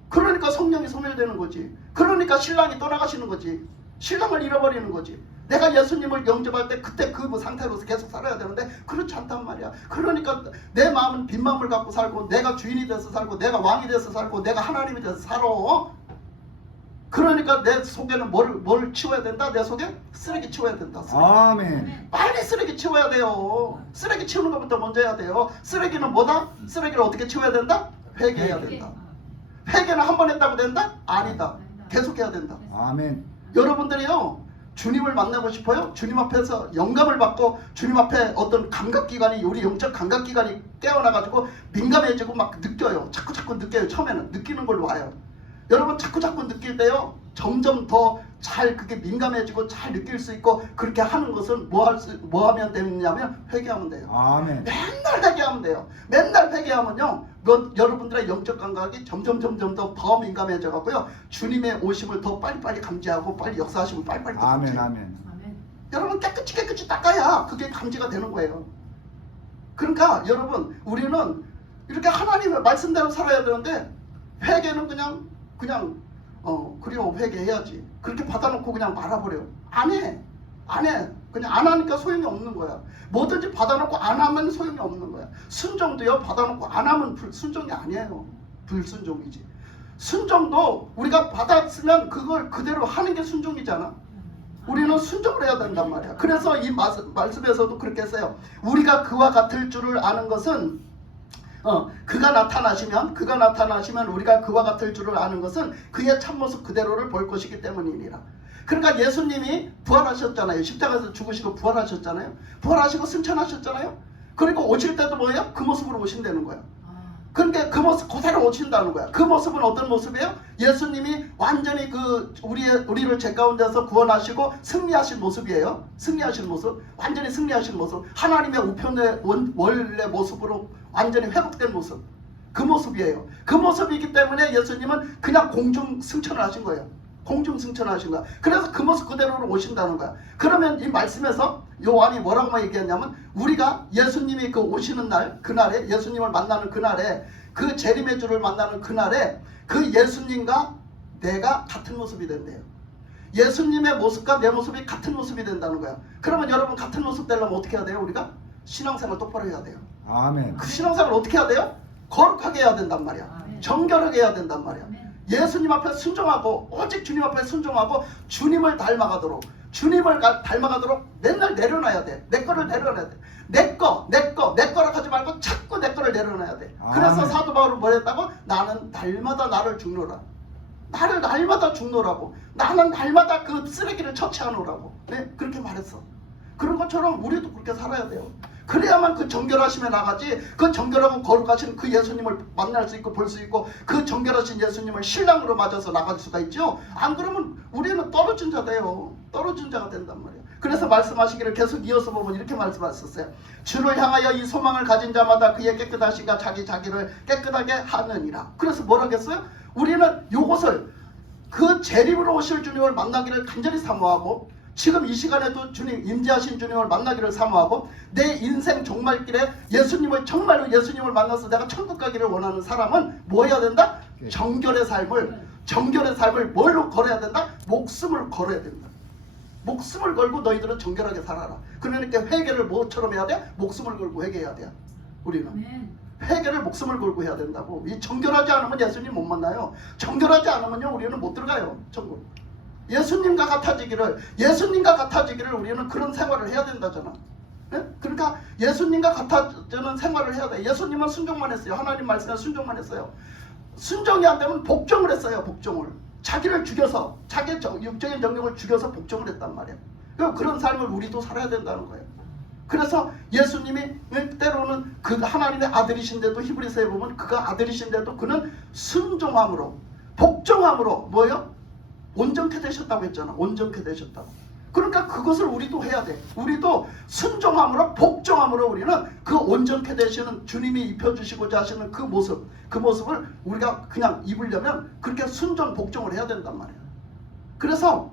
그러니까 성령이 소멸되는 거지. 그러니까 신랑이 떠나가시는 거지. 신랑을 잃어버리는 거지. 내가 예수님을 영접할 때 그때 그 상태로서 계속 살아야 되는데 그렇지 않단 말이야. 그러니까 내 마음은 빈 마음을 갖고 살고, 내가 주인이 돼서 살고, 내가 왕이 돼서 살고, 내가 하나님이 돼서 살아. 그러니까 내 속에는 뭘 치워야 된다? 내 속에 쓰레기 치워야 된다. 쓰레기. 아멘. 빨리 쓰레기 치워야 돼요. 쓰레기 치우는 것부터 먼저 해야 돼요. 쓰레기는 뭐다? 쓰레기를 어떻게 치워야 된다? 회개해야 된다. 회개는 한 번 했다고 된다? 아니다. 계속해야 된다. 아멘. 여러분들이요, 주님을 만나고 싶어요? 주님 앞에서 영감을 받고 주님 앞에 어떤 감각기관이, 우리 영적 감각기관이 깨어나가지고 민감해지고 막 느껴요. 자꾸 느껴요. 처음에는 느끼는 걸로 와요. 여러분, 자꾸 느낄 때요, 점점 더 잘 그게 민감해지고 잘 느낄 수 있고, 그렇게 하는 것은 뭐 하면 되느냐면 회개하면 돼요. 아멘. 맨날 회개하면 돼요. 맨날 회개하면요, 여러분들의 영적 감각이 점점 더 민감해져 갖고요, 주님의 오심을 더 빨리빨리 감지하고 빨리 역사하심을 빨리빨리 아멘. 감지해요. 아멘. 여러분, 깨끗이 닦아야 그게 감지가 되는 거예요. 그러니까 여러분, 우리는 이렇게 하나님의 말씀대로 살아야 되는데, 회개는 그냥 그래요, 회개해야지, 그렇게 받아놓고 그냥 말아버려. 안 해. 그냥 안 하니까 소용이 없는 거야. 뭐든지 받아놓고 안 하면 소용이 없는 거야. 순종도요, 받아놓고 안 하면 순종이 아니에요. 불순종이지. 순종도 우리가 받았으면 그걸 그대로 하는 게 순종이잖아. 우리는 순종을 해야 된단 말이야. 그래서 이 말씀에서도 그렇게 했어요. 우리가 그와 같을 줄을 아는 것은, 그가 나타나시면 우리가 그와 같을 줄을 아는 것은 그의 참모습 그대로를 볼 것이기 때문이니라. 그러니까 예수님이 부활하셨잖아요. 십자가에서 죽으시고 부활하셨잖아요. 부활하시고 승천하셨잖아요. 그리고 오실 때도 뭐예요? 그 모습으로 오신다는 거야. 아, 그러니까 그 모습 그대로 오신다는 거야. 그 모습은 어떤 모습이에요? 예수님이 완전히 그 우리를 죄 가운데서 구원하시고 승리하신 모습이에요. 승리하신 모습, 완전히 승리하신 모습, 하나님의 우편의 원래 모습으로 완전히 회복된 모습, 그 모습이에요. 그 모습이기 때문에 예수님은 그냥 공중 승천을 하신 거예요. 공중 승천을 하신 거야. 그래서 그 모습 그대로 오신다는 거야. 그러면 이 말씀에서 요한이 뭐라고 얘기했냐면, 우리가 예수님이 그 오시는 날, 그날에 예수님을 만나는 그날에, 그 재림의 주를 만나는 그날에 그 예수님과 내가 같은 모습이 된대요. 예수님의 모습과 내 모습이 같은 모습이 된다는 거야. 그러면 여러분, 같은 모습 되려면 어떻게 해야 돼요? 우리가 신앙생활 똑바로 해야 돼요. 아멘. 그 신앙생활 어떻게 해야 돼요? 거룩하게 해야 된단 말이야. 아멘. 정결하게 해야 된단 말이야. 아멘. 예수님 앞에 순종하고, 오직 주님 앞에 순종하고, 주님을 닮아가도록, 주님을 닮아가도록 맨날 내려놔야 돼. 내 거를 내려놔야 돼. 내 거라 하지 말고 자꾸 내 거를 내려놔야 돼. 그래서 아멘. 사도 바울은 뭐 했다고? 나는 날마다 나를 죽노라. 나를 날마다 죽노라고. 나는 날마다 그 쓰레기를 처치하노라고. 네? 그렇게 말했어. 그런 것처럼 우리도 그렇게 살아야 돼요. 그래야만 그 정결하심에 나가지, 그 정결하고 거룩하신 그 예수님을 만날 수 있고 볼 수 있고, 그 정결하신 예수님을 신랑으로 맞아서 나갈 수가 있죠. 안 그러면 우리는 떨어진 자 돼요. 떨어진 자가 된단 말이에요. 그래서 말씀하시기를 계속 이어서 보면 이렇게 말씀하셨어요. 주를 향하여 이 소망을 가진 자마다 그의 깨끗하신가 자기를 깨끗하게 하느니라. 그래서 뭐라겠어요? 우리는 요것을, 그 재림으로 오실 주님을 만나기를 간절히 사모하고, 지금 이 시간에도 주님, 임재하신 주님을 만나기를 사모하고, 내 인생 종말길에 예수님을, 정말로 예수님을 만나서 내가 천국 가기를 원하는 사람은 뭐 해야 된다? 정결의 삶을 뭘로 걸어야 된다? 목숨을 걸어야 된다. 목숨을 걸고 너희들은 정결하게 살아라. 그러니까 회개를 뭐처럼 해야 돼? 목숨을 걸고 회개해야 돼. 우리는 아멘. 회개를 목숨을 걸고 해야 된다고. 이 정결하지 않으면 예수님 못 만나요. 정결하지 않으면요, 우리는 못 들어가요, 천국. 예수님과 같아지기를 우리는 그런 생활을 해야 된다잖아. 네? 그러니까 예수님과 같아지는 생활을 해야 돼. 예수님은 순종만 했어요. 하나님 말씀에 순종만 했어요. 순종이 안 되면 복종을 했어요. 복종을. 자기를 죽여서, 자기 육적인 정욕을 죽여서 복종을 했단 말이야. 그런 삶을 우리도 살아야 된다는 거예요. 그래서 예수님이 때로는 그 하나님의 아들이신데도, 히브리서에 보면 그가 아들이신데도 그는 순종함으로, 복종함으로 뭐예요? 온전케 되셨다고 했잖아. 온전케 되셨다고. 그러니까 그것을 우리도 해야 돼. 우리도 순종함으로, 복종함으로 우리는 그 온전케 되시는 주님이 입혀주시고자 하시는 그 모습을 우리가 그냥 입으려면 그렇게 순종, 복종을 해야 된단 말이야. 그래서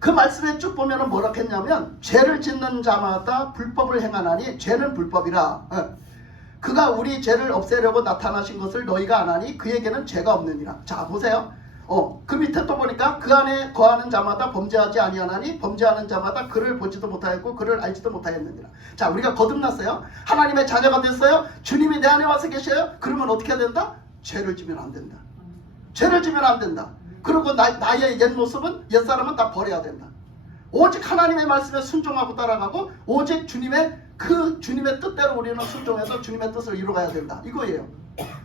그 말씀에 쭉 보면은 뭐라 했냐면, 죄를 짓는 자마다 불법을 행하나니 죄는 불법이라. 그가 우리 죄를 없애려고 나타나신 것을 너희가 아나니 그에게는 죄가 없느니라. 자, 보세요. 그 밑에 또 보니까 그 안에 거하는 자마다 범죄하지 아니하나니 범죄하는 자마다 그를 보지도 못하였고 그를 알지도 못하였느니라. 자, 우리가 거듭났어요. 하나님의 자녀가 됐어요. 주님이 내 안에 와서 계셔요. 그러면 어떻게 해야 된다? 죄를 지면 안 된다. 죄를 지면 안 된다. 그리고 나의 옛 모습은, 옛사람은 다 버려야 된다. 오직 하나님의 말씀에 순종하고 따라가고, 오직 주님의 뜻대로 우리는 순종해서 주님의 뜻을 이루어가야 된다. 이거예요.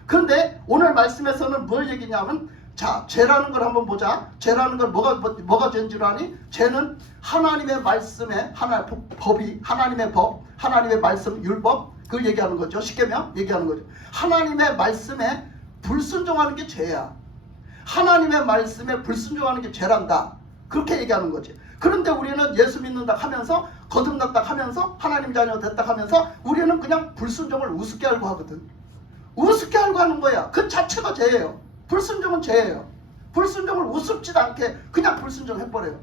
그런데 오늘 말씀에서는 뭘 얘기냐면, 자, 죄라는 걸 한번 보자. 죄라는 걸 뭐가 죄인 줄 아니? 죄는 하나님의 말씀에, 하나님의 법, 하나님의 말씀, 율법, 그걸 얘기하는 거죠. 십계명 얘기하는 거죠. 하나님의 말씀에 불순종하는 게 죄야. 하나님의 말씀에 불순종하는 게 죄란다. 그렇게 얘기하는 거지. 그런데 우리는 예수 믿는다 하면서, 거듭났다 하면서, 하나님 자녀 됐다 하면서 우리는 그냥 불순종을 우습게 알고 하거든. 우습게 알고 하는 거야. 그 자체가 죄예요. 불순종은 죄예요. 불순종을 우습지도 않게 그냥 불순종해버려요.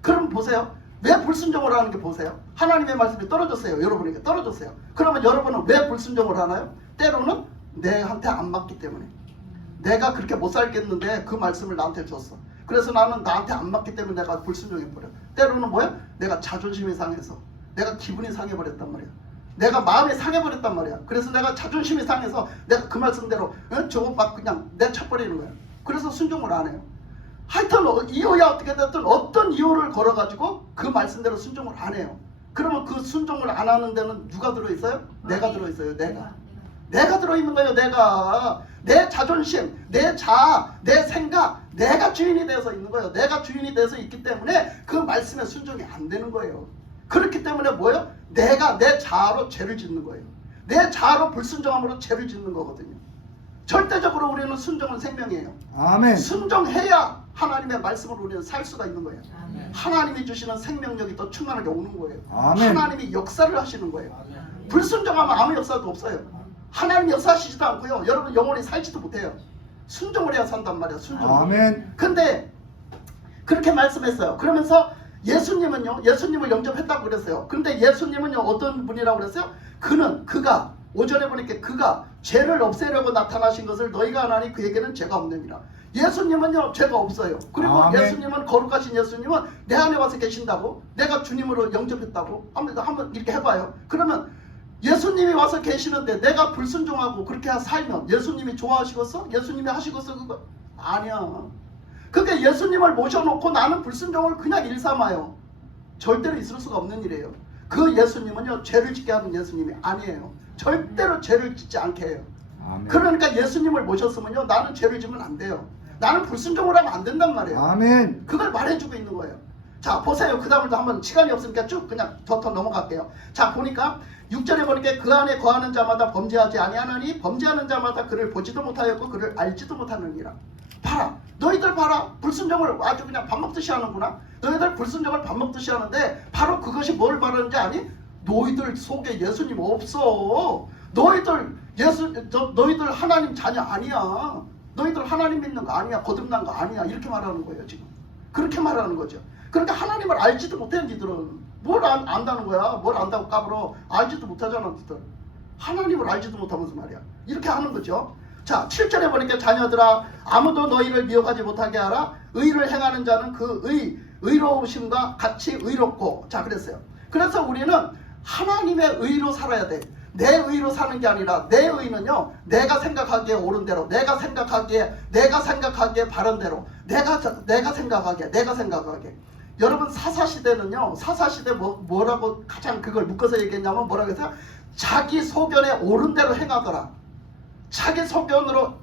그럼 보세요. 왜 불순종을 하는 게 보세요. 하나님의 말씀이 떨어졌어요. 여러분에게 떨어졌어요. 그러면 여러분은 왜 불순종을 하나요? 때로는 내한테 안 맞기 때문에. 내가 그렇게 못 살겠는데 그 말씀을 나한테 줬어. 그래서 나는 나한테 안 맞기 때문에 내가 불순종해버려. 때로는 뭐야? 내가 자존심이 상해서, 내가 기분이 상해버렸단 말이야. 내가 마음이 상해버렸단 말이야. 그래서 내가 자존심이 상해서 내가 그 말씀대로 저거 막 그냥 내쳐버리는 거야. 그래서 순종을 안 해요. 하여튼 이유야 어떻게 됐든 어떤 이유를 걸어가지고 그 말씀대로 순종을 안 해요. 그러면 그 순종을 안 하는 데는 누가 들어있어요? 내가 들어있어요. 내가 들어있는 거예요. 내 자존심, 내 자아, 내 생각, 내가 주인이 돼서 있는 거예요. 내가 주인이 돼서 있기 때문에 그 말씀에 순종이 안 되는 거예요. 그렇기 때문에 뭐예요? 내가 내 자아로 죄를 짓는 거예요. 내 자아로 불순종함으로 죄를 짓는 거거든요. 절대적으로 우리는 순종은 생명이에요. 아멘. 순종해야 하나님의 말씀으로 우리는 살 수가 있는 거예요. 아멘. 하나님이 주시는 생명력이 더 충만하게 오는 거예요. 아멘. 하나님이 역사를 하시는 거예요. 불순종하면 아무 역사도 없어요. 하나님이 역사하시지도 않고요. 여러분 영원히 살지도 못해요. 순종을 해야 산단 말이야. 순종. 아멘. 근데 그렇게 말씀했어요. 그러면서 예수님은요, 예수님을 영접했다고 그랬어요. 근데 예수님은요, 어떤 분이라고 그랬어요? 그가 5절에 보니까 그가 죄를 없애려고 나타나신 것을 너희가 아나니 그에게는 죄가 없느니라. 예수님은요, 죄가 없어요. 그리고 아멘. 예수님은, 거룩하신 예수님은 내 안에 와서 계신다고, 내가 주님으로 영접했다고 한번 이렇게 해봐요. 그러면 예수님이 와서 계시는데 내가 불순종하고 그렇게 살면 예수님이 좋아하시겠어? 예수님이 하시겠어? 그거 아니야. 그게 예수님을 모셔놓고 나는 불순종을 그냥 일삼아요. 절대로 있을 수가 없는 일이에요. 그 예수님은요, 죄를 짓게 하는 예수님이 아니에요. 절대로 죄를 짓지 않게 해요. 아멘. 그러니까 예수님을 모셨으면요, 나는 죄를 지면 안 돼요. 나는 불순종을 하면 안 된단 말이에요. 아멘. 그걸 말해주고 있는 거예요. 자, 보세요. 그 다음을 또 한번 시간이 없으니까 쭉 그냥 더 넘어갈게요. 자, 보니까 6절에 보니까 그 안에 거하는 자마다 범죄하지 아니하나니 범죄하는 자마다 그를 보지도 못하였고 그를 알지도 못하느니라. 봐라. 너희들 봐라. 불순종을 아주 그냥 밥 먹듯이 하는구나. 너희들 불순종을 밥 먹듯이 하는데 바로 그것이 뭘 말하는지 아니? 너희들 속에 예수님 없어. 너희들 하나님 자녀 아니야. 너희들 하나님 믿는 거 아니야. 거듭난 거 아니야. 이렇게 말하는 거예요, 지금. 그렇게 말하는 거죠. 그러니까 하나님을 알지도 못해, 니들은. 뭘 안다는 거야? 뭘 안다고 까불어? 알지도 못하잖아, 니들. 하나님을 알지도 못하면서 말이야. 이렇게 하는 거죠. 자, 7절에 보니까 자녀들아, 아무도 너희를 미혹하지 못하게 하라. 의를 행하는 자는 그 의로우심과 같이 의롭고. 자, 그랬어요. 그래서 우리는 하나님의 의로 살아야 돼. 내 의로 사는 게 아니라 내 의는요, 내가 생각하기에 옳은 대로, 내가 생각하기에 바른 대로, 내가 생각하기에. 여러분 사사시대는요, 사사시대 뭐라고 가장 그걸 묶어서 얘기했냐면 뭐라고 했어요? 자기 소견에 옳은 대로 행하더라. 자기 소견으로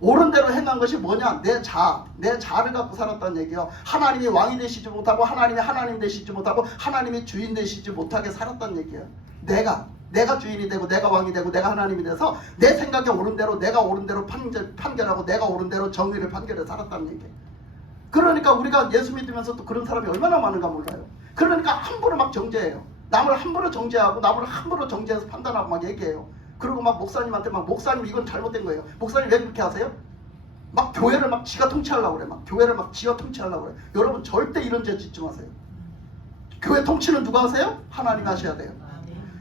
옳은 대로 행한 것이 뭐냐? 내 자아를 갖고 살았다는 얘기예요. 하나님이 왕이 되시지 못하고, 하나님이 하나님 되시지 못하고, 하나님이 주인 되시지 못하게 살았다는 얘기예요. 내가 주인이 되고, 내가 왕이 되고, 내가 하나님이 돼서 내 생각에 옳은 대로, 내가 옳은 대로 판결하고, 내가 옳은 대로 정의를 판결해 살았다는 얘기예요. 그러니까 우리가 예수 믿으면서 또 그런 사람이 얼마나 많은가 몰라요. 그러니까 함부로 막 정죄해요. 남을 함부로 정죄하고, 남을 함부로 정죄해서 판단하고 막 얘기해요. 그리고 막 목사님한테 목사님 이건 잘못된 거예요. 목사님 왜 그렇게 하세요? 막 교회를 막 지가 통치하려고 그래. 여러분 절대 이런 죄 짓지 마세요. 교회 통치는 누가 하세요? 하나님이 하셔야 돼요.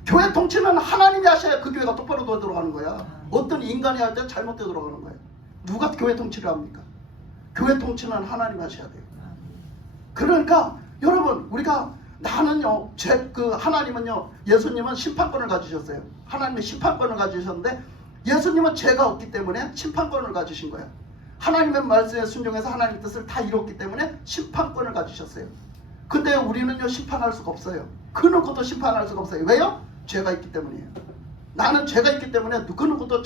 교회 통치는 하나님이 하셔야 그 교회가 똑바로 돌아가는 거야. 어떤 인간이 할 때 잘못되어 돌아가는 거예요. 누가 교회 통치를 합니까? 교회 통치는 하나님이 하셔야 돼요. 그러니까 여러분, 우리가 나는요, 하나님은요, 예수님은 심판권을 가지셨어요. 하나님의 심판권을 가지셨는데 예수님은 죄가 없기 때문에 심판권을 가지신 거예요. 하나님의 말씀에 순종해서 하나님의 뜻을 다 이뤘기 때문에 심판권을 가지셨어요. 근데 우리는요, 심판할 수가 없어요. 그 누구도 심판할 수가 없어요. 왜요? 죄가 있기 때문이에요. 나는 죄가 있기 때문에 그 누구도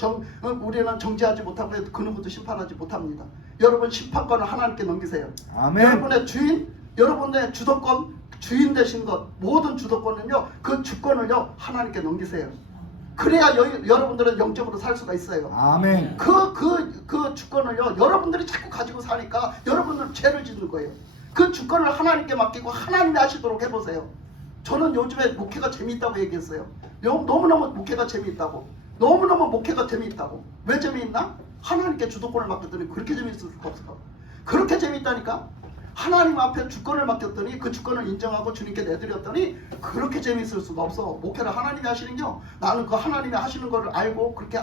우리는 정죄하지 못하고 그 누구도 심판하지 못합니다. 여러분 심판권을 하나님께 넘기세요. 아멘. 여러분의 주인, 여러분의 주도권, 주인 되신 것, 모든 주도권은요, 그 주권을요, 하나님께 넘기세요. 그래야 여러분들은 영적으로 살 수가 있어요. 아멘. 그 주권을요, 여러분들이 자꾸 가지고 사니까 여러분들 죄를 짓는 거예요. 그 주권을 하나님께 맡기고 하나님이 하시도록 해보세요. 저는 요즘에 목회가 재미있다고 얘기했어요. 너무너무 목회가 재미있다고. 왜 재미있나? 하나님께 주도권을 맡겼더니 그렇게 재미있을 수가 없을까? 그렇게 재미있다니까? 하나님 앞에 주권을 맡겼더니 그 주권을 인정하고 주님께 내드렸더니 그렇게 재미있을 수가 없어. 목회를 하나님이 하시는겨. 나는 그 하나님이 하시는 거를 알고 그렇게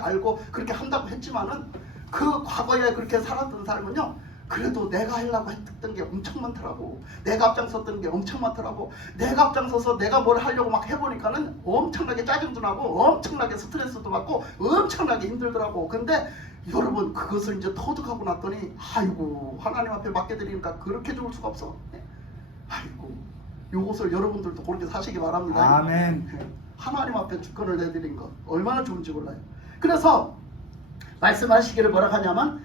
한다고 했지만은 그 과거에 그렇게 살았던 사람은요, 그래도 내가 하려고 했던 게 엄청 많더라고. 내가 앞장섰던 게 엄청 많더라고. 내가 앞장서서 내가 뭘 하려고 막 해보니까는 엄청나게 짜증도 나고 엄청나게 스트레스도 받고 엄청나게 힘들더라고. 근데 여러분 그것을 이제 터득하고 났더니 아이고, 하나님 앞에 맡겨드리니까 그렇게 좋을 수가 없어. 아이고, 요것을 여러분들도 그렇게 사시기 바랍니다. 아멘. 하나님 앞에 주권을 내드린 것 얼마나 좋은지 몰라요. 그래서 말씀하시기를 뭐라 하냐면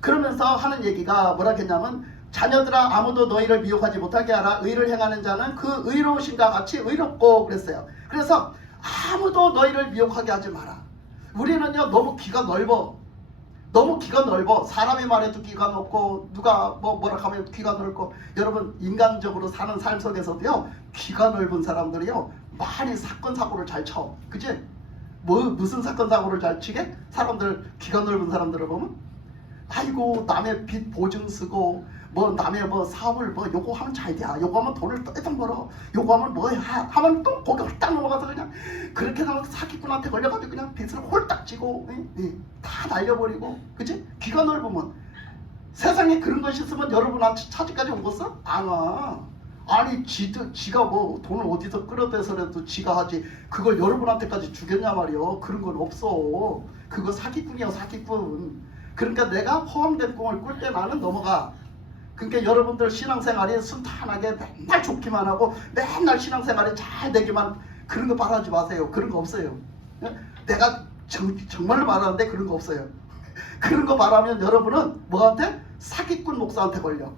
그러면서 하는 얘기가 뭐라 했냐면 자녀들아 아무도 너희를 미혹하지 못하게 하라. 의를 행하는 자는 그 의로우신가 같이 의롭고 그랬어요. 그래서 아무도 너희를 미혹하게 하지 마라. 우리는요 너무 귀가 넓어. 너무 귀가 넓어. 사람의 말에도 귀가 넓고 누가 뭐라 하면 귀가 넓고. 여러분 인간적으로 사는 삶 속에서도요 귀가 넓은 사람들이요 많이 사건 사고를 잘 쳐. 그치? 무슨 사건 사고를 잘 치게? 사람들 귀가 넓은 사람들을 보면 아이고 남의 빚 보증 쓰고 뭐 남의 뭐 사업을 뭐 요거 하면 잘 돼. 요거 하면 돈을 떼돈 벌어. 요거 하면 뭐야 하면 또 거기 홀딱 넘어가서 그냥 그렇게 하면 사기꾼한테 걸려가지고 그냥 빚을 홀딱 지고 다 날려버리고. 그치? 귀가 넓으면 세상에 그런 것이 있으면 여러분한테 차지까지 오겠어? 안 와. 아니 지가 뭐 돈을 어디서 끌어대서라도 지가 하지 그걸 여러분한테까지 주겠냐 말이요. 그런 건 없어. 그거 사기꾼이야 사기꾼. 그러니까 내가 허황된 꿈을 꿀 때 나는 넘어가. 그러니까 여러분들 신앙생활이 순탄하게 맨날 좋기만 하고 맨날 신앙생활이 잘 되기만 그런 거 바라지 마세요. 그런 거 없어요. 내가 정말로 말하는데 그런 거 없어요. 그런 거 바라면 여러분은 뭐한테? 사기꾼 목사한테 걸려.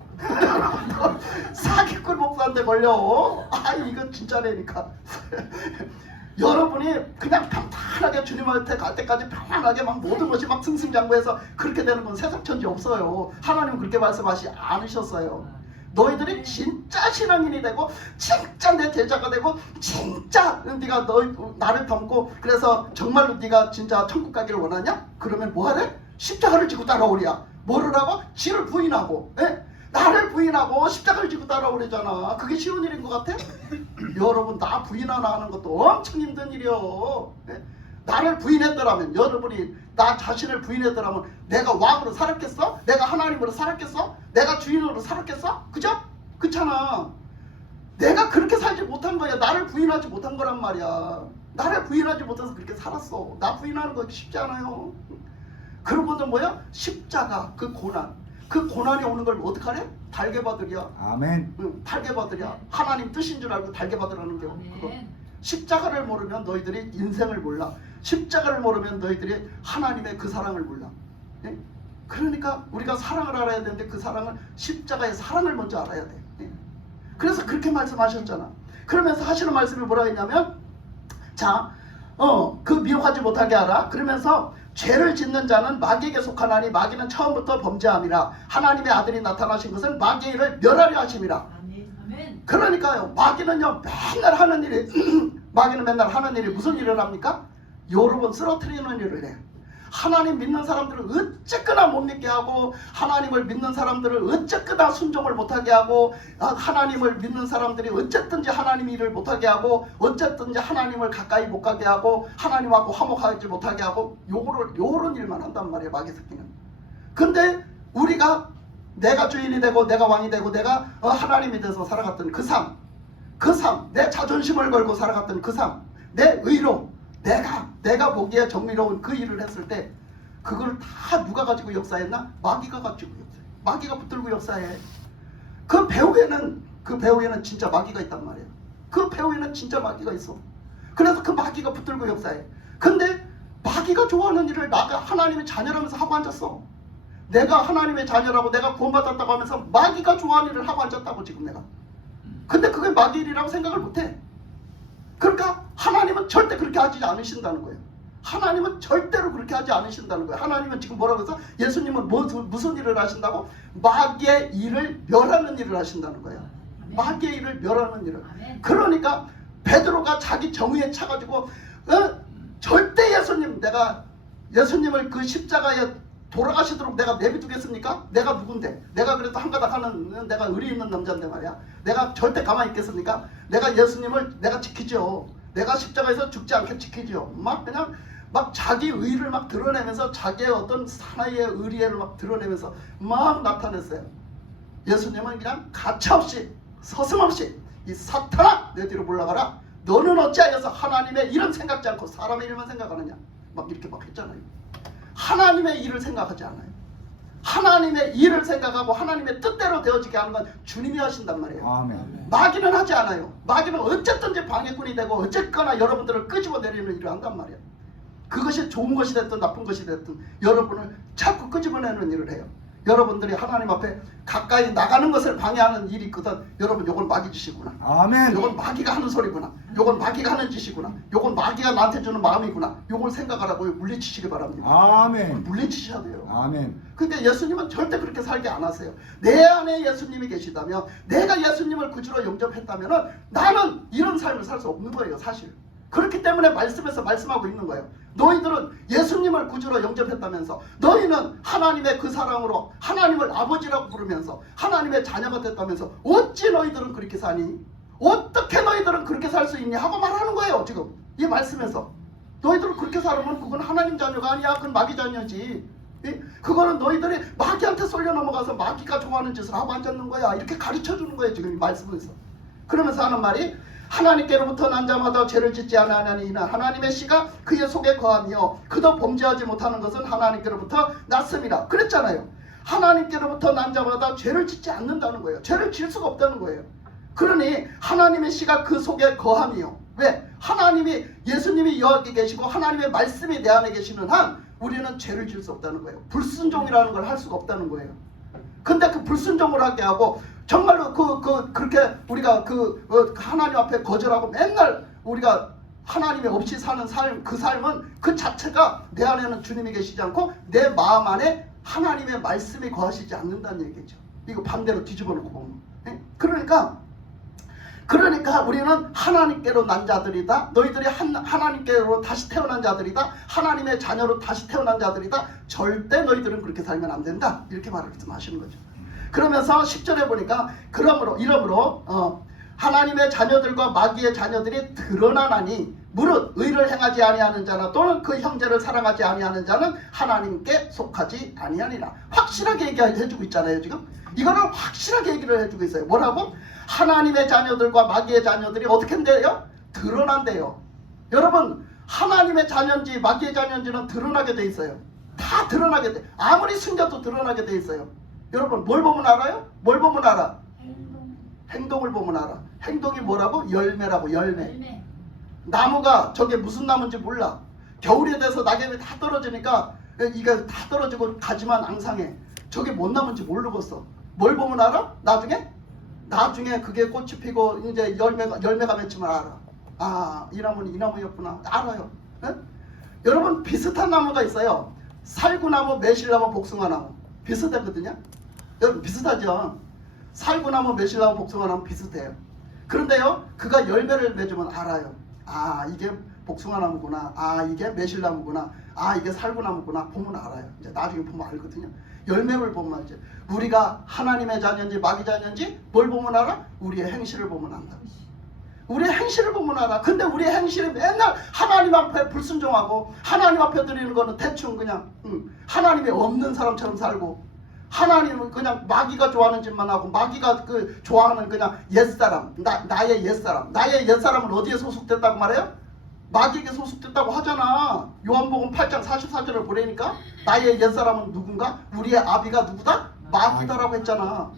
사기꾼 목사한테 걸려. 아 이거 진짜라니까. 여러분이 그냥 평탄하게 주님한테 갈 때까지 평안하게 막 모든 것이 막 승승장구해서 그렇게 되는 건 세상 천지 없어요. 하나님은 그렇게 말씀하시지 않으셨어요. 너희들이 진짜 신앙인이 되고 진짜 내 제자가 되고 진짜 네가 나를 닮고 그래서 정말로 네가 진짜 천국 가기를 원하냐? 그러면 뭐 하래? 십자가를 지고 따라오랴. 뭐를 하고? 지를 부인하고 나를 부인하고 십자가를 지고 따라오래잖아. 그게 쉬운 일인 것 같아? 여러분 나 부인 하나 하는 것도 엄청 힘든 일이요. 나를 부인했더라면 여러분이 나 자신을 부인했더라면 내가 왕으로 살았겠어? 내가 하나님으로 살았겠어? 내가 주인으로 살았겠어? 그죠? 그렇잖아. 내가 그렇게 살지 못한 거야. 나를 부인하지 못한 거란 말이야. 나를 부인하지 못해서 그렇게 살았어. 나 부인하는 거 쉽지 않아요. 그러고도 뭐야? 십자가 그 고난이 오는 걸 어떡하래? 달게 받으랴. 아멘. 응, 달게 받으랴. 하나님 뜻인 줄 알고 달게 받으라는 게 그거. 십자가를 모르면 너희들이 인생을 몰라. 십자가를 모르면 너희들이 하나님의 그 사랑을 몰라. 예? 그러니까 우리가 사랑을 알아야 되는데 그 사랑은 십자가의 사랑을 먼저 알아야 돼. 예? 그래서 그렇게 말씀하셨잖아. 그러면서 하시는 말씀이 뭐라 했냐면 자, 그 미혹하지 못하게 하라. 그러면서 죄를 짓는 자는 마귀에게 속하나니 마귀는 처음부터 범죄함이라. 하나님의 아들이 나타나신 것은 마귀의 일을 멸하려 하심이라. 아멘. 그러니까요 마귀는요 맨날 하는 일이 마귀는 맨날 하는 일이 무슨 일을 합니까? 여러분 쓰러뜨리는 일을 해. 하나님 믿는 사람들을 어쨌거나 못 믿게 하고 하나님을 믿는 사람들을 어쨌거나 순종을 못하게 하고 하나님을 믿는 사람들이 어쨌든지 하나님 일을 못하게 하고 어쨌든지 하나님을 가까이 못 가게 하고 하나님하고 화목하지 못하게 하고 요런 일만 한단 말이에요 마귀 새끼는. 근데 우리가 내가 주인이 되고 내가 왕이 되고 내가 하나님이 돼서 살아갔던 그 삶 내 자존심을 걸고 살아갔던 그 삶 내 의로 내가 보기에 정의로운 그 일을 했을 때 그걸 다 누가 가지고 역사했나? 마귀가 가지고 역사해. 마귀가 붙들고 역사해. 그 배후에는 진짜 마귀가 있단 말이에요. 그 배후에는 진짜 마귀가 있어. 그래서 그 마귀가 붙들고 역사해. 근데 마귀가 좋아하는 일을 나가 하나님의 자녀라면서 하고 앉았어. 내가 하나님의 자녀라고 내가 구원받았다고 하면서 마귀가 좋아하는 일을 하고 앉았다고 지금 내가. 근데 그게 마귀 일이라고 생각을 못해. 그러니까 하나님은 절대 그렇게 하지 않으신다는 거예요. 하나님은 절대로 그렇게 하지 않으신다는 거예요. 하나님은 지금 뭐라고 해서 예수님은 무슨 일을 하신다고? 마귀의 일을 멸하는 일을 하신다는 거예요. 마귀의 일을 멸하는 일을. 그러니까 베드로가 자기 정의에 차가지고 절대 내가 예수님을 그 십자가에 돌아가시도록 내가 내비두겠습니까? 내가 누군데? 내가 그래도 한가닥 하는 내가 의리 있는 남자인데 말이야. 내가 절대 가만히 있겠습니까? 내가 예수님을 내가 지키죠. 내가 십자가에서 죽지 않게 지키죠. 그냥 자기 의를 막 드러내면서 자기의 어떤 사나이의 의리를 막 드러내면서 막 나타냈어요. 예수님은 그냥 가차없이 서슴없이 이 사탄아 내 뒤로 물러가라. 너는 어찌하여서 하나님의 일은 생각지 않고 사람의 일만 생각하느냐. 막 이렇게 막 했잖아요. 하나님의 일을 생각하지 않아요. 하나님의 일을 생각하고 하나님의 뜻대로 되어지게 하는 건 주님이 하신단 말이에요. 아멘. 마귀는 하지 않아요. 마귀는 어쨌든지 방해꾼이 되고 어쨌거나 여러분들을 끄집어내리는 일을 한단 말이에요. 그것이 좋은 것이 됐든 나쁜 것이 됐든 여러분을 자꾸 끄집어내는 일을 해요. 여러분들이 하나님 앞에 가까이 나가는 것을 방해하는 일이 있거든. 여러분 요건 마귀 짓이구나. 아멘. 요건 마귀가 하는 소리구나. 요건 마귀가 하는 짓이구나. 요건 마귀가 나한테 주는 마음이구나. 요걸 생각하라고 물리치시기 바랍니다. 아멘. 물리치셔야 돼요. 아멘. 근데 예수님은 절대 그렇게 살게 안 하세요. 내 안에 예수님이 계시다면, 내가 예수님을 구주로 영접했다면 나는 이런 삶을 살 수 없는 거예요, 사실. 그렇기 때문에 말씀에서 말씀하고 있는 거예요. 너희들은 예수님을 구주로 영접했다면서, 너희는 하나님의 그 사랑으로 하나님을 아버지라고 부르면서 하나님의 자녀가 됐다면서 어찌 너희들은 그렇게 사니? 어떻게 너희들은 그렇게 살 수 있니? 하고 말하는 거예요. 지금 이 말씀에서 너희들은 그렇게 살면 그건 하나님 자녀가 아니야. 그건 마귀 자녀지. 그거는 너희들이 마귀한테 쏠려 넘어가서 마귀가 좋아하는 짓을 하고 앉았는 거야. 이렇게 가르쳐주는 거예요, 지금 이 말씀에서. 그러면서 하는 말이, 하나님께로부터 난 자마다 죄를 짓지 아니하나니 이는 하나님의 씨가 그의 속에 거하며 그도 범죄하지 못하는 것은 하나님께로부터 났습니다. 그랬잖아요. 하나님께로부터 난 자마다 죄를 짓지 않는다는 거예요. 죄를 지을 수가 없다는 거예요. 그러니 하나님의 씨가 그 속에 거하며, 왜? 하나님이, 예수님이 여기 계시고 하나님의 말씀이 내 안에 계시는 한 우리는 죄를 지을 수 없다는 거예요. 불순종이라는 걸 할 수가 없다는 거예요. 근데 그 불순종을 하게 하고 정말로 그렇게 우리가 하나님 앞에 거절하고 맨날 우리가 하나님이 없이 사는 삶, 그 삶은 그 자체가 내 안에는 주님이 계시지 않고 내 마음 안에 하나님의 말씀이 거하시지 않는다는 얘기죠. 이거 반대로 뒤집어 놓고 보면. 그러니까 우리는 하나님께로 난 자들이다. 너희들이 하나님께로 다시 태어난 자들이다. 하나님의 자녀로 다시 태어난 자들이다. 절대 너희들은 그렇게 살면 안 된다. 이렇게 말씀하시는 거죠. 그러면서 10절에 보니까 이러므로 하나님의 자녀들과 마귀의 자녀들이 드러나나니 무릇 의를 행하지 아니하는 자나 또는 그 형제를 사랑하지 아니하는 자는 하나님께 속하지 아니하니라. 확실하게 얘기해주고 있잖아요. 지금 이거를 확실하게 얘기를 해주고 있어요. 뭐라고? 하나님의 자녀들과 마귀의 자녀들이 어떻게 된대요? 드러난대요. 여러분, 하나님의 자녀인지 마귀의 자녀인지는 드러나게 돼 있어요. 다 드러나게 돼. 아무리 숨겨도 드러나게 돼 있어요. 여러분, 뭘 보면 알아요? 뭘 보면 알아? 행동을 보면 알아. 행동이 뭐라고? 열매라고. 열매. 나무가 저게 무슨 나무인지 몰라. 겨울이 돼서 낙엽이 다 떨어지니까 이게 다 떨어지고 가지만 앙상해. 저게 뭔 나무인지 모르겠어. 뭘 보면 알아? 나중에 그게 꽃이 피고 이제 열매가 맺히면 알아. 아, 이 나무는 이 나무였구나. 알아요. 에? 여러분, 비슷한 나무가 있어요. 살구나무, 매실나무, 복숭아나무. 비슷하거든요. 여러분, 비슷하죠? 살구나무, 매실나무, 복숭아나무 비슷해요. 그런데요, 그가 열매를 맺으면 알아요. 아, 이게 복숭아나무구나. 아, 이게 매실나무구나. 아, 이게 살구나무구나. 보면 알아요. 이제 나중에 보면 알거든요. 열매를 보면 이제 우리가 하나님의 자녀인지 마귀 자녀인지 뭘 보면 알아? 우리의 행실을 보면 안다. 우리의 행실을 보면 알아. 근데 우리의 행실이 맨날 하나님 앞에 불순종하고 하나님 앞에 드리는 거는 대충 그냥 하나님이 없는 사람처럼 살고, 하나님은 그냥 마귀가 좋아하는 짓만 하고, 마귀가 좋아하는 그냥 옛사람, 나의 옛사람. 나의 옛사람은 어디에 소속됐다고 말해요? 마귀에게 소속됐다고 하잖아. 요한복음 8장 44절을 보내니까 나의 옛사람은 누군가? 우리의 아비가 누구다? 마귀다라고 했잖아.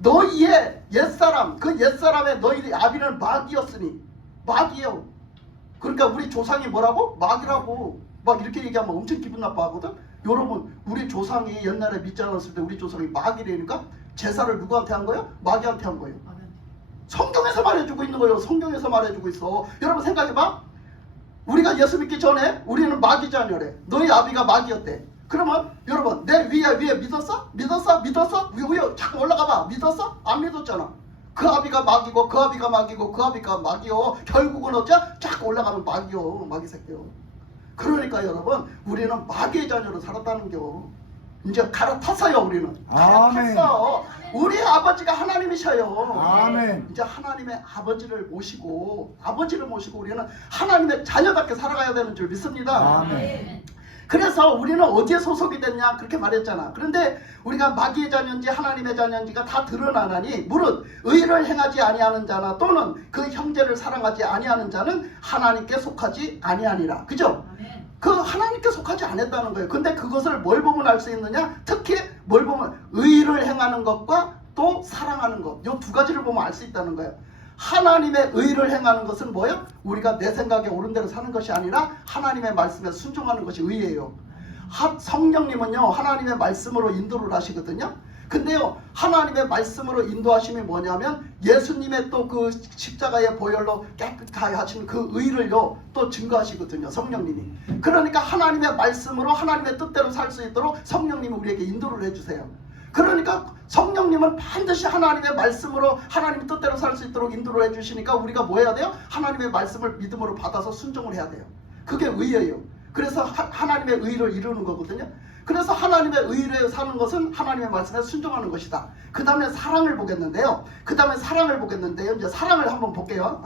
너희의 옛사람, 그 옛사람의 너희의 아비는 마귀였으니. 마귀요. 그러니까 우리 조상이 뭐라고? 마귀라고. 막 이렇게 얘기하면 엄청 기분 나빠하거든. 여러분, 우리 조상이 옛날에 믿지 않았을 때 우리 조상이 마귀라니까 제사를 누구한테 한 거예요? 마귀한테 한 거예요. 성경에서 말해주고 있는 거예요. 성경에서 말해주고 있어. 여러분 생각해봐. 우리가 예수 믿기 전에 우리는 마귀 자녀래. 너희 아비가 마귀였대. 그러면 여러분, 내 위에 믿었어? 위에 자꾸 올라가봐. 믿었어? 안 믿었잖아. 그 아비가 마귀고 그 아비가 마귀고 그 아비가 마귀요. 결국은 어째? 자꾸 올라가면 마귀요. 마귀 새끼요. 그러니까 여러분, 우리는 마귀의 자녀로 살았다는겨. 이제 갈아탔어요. 우리는 갈아탔어. 우리 아버지가 하나님이셔요. 아멘. 이제 하나님의 아버지를 모시고 우리는 하나님의 자녀답게 살아가야 되는 줄 믿습니다. 아멘. 그래서 우리는 어디에 소속이 됐냐 그렇게 말했잖아. 그런데 우리가 마귀의 자녀인지 하나님의 자녀인지가 다 드러나나니 무릇 의를 행하지 아니하는 자나 또는 그 형제를 사랑하지 아니하는 자는 하나님께 속하지 아니하니라. 그죠? 그 하나님께 속하지 않았다는 거예요. 근데 그것을 뭘 보면 알 수 있느냐? 특히 뭘 보면 의를 행하는 것과 또 사랑하는 것, 이 두 가지를 보면 알 수 있다는 거예요. 하나님의 의를 행하는 것은 뭐예요? 우리가 내 생각에 옳은 대로 사는 것이 아니라 하나님의 말씀에 순종하는 것이 의예요. 성령님은요 하나님의 말씀으로 인도를 하시거든요. 근데요 하나님의 말씀으로 인도하심이 뭐냐면 예수님의 또 그 십자가의 보혈로 깨끗하게 하신 그 의를요 또 증거하시거든요, 성령님이. 그러니까 하나님의 말씀으로 하나님의 뜻대로 살 수 있도록 성령님이 우리에게 인도를 해주세요. 그러니까 성령님은 반드시 하나님의 말씀으로 하나님의 뜻대로 살 수 있도록 인도를 해주시니까 우리가 뭐 해야 돼요? 하나님의 말씀을 믿음으로 받아서 순종을 해야 돼요. 그게 의예요. 그래서 하나님의 의를 이루는 거거든요. 그래서 하나님의 의를 사는 것은 하나님의 말씀에 순종하는 것이다. 그 다음에 사랑을 보겠는데요. 이제 사랑을 한번 볼게요.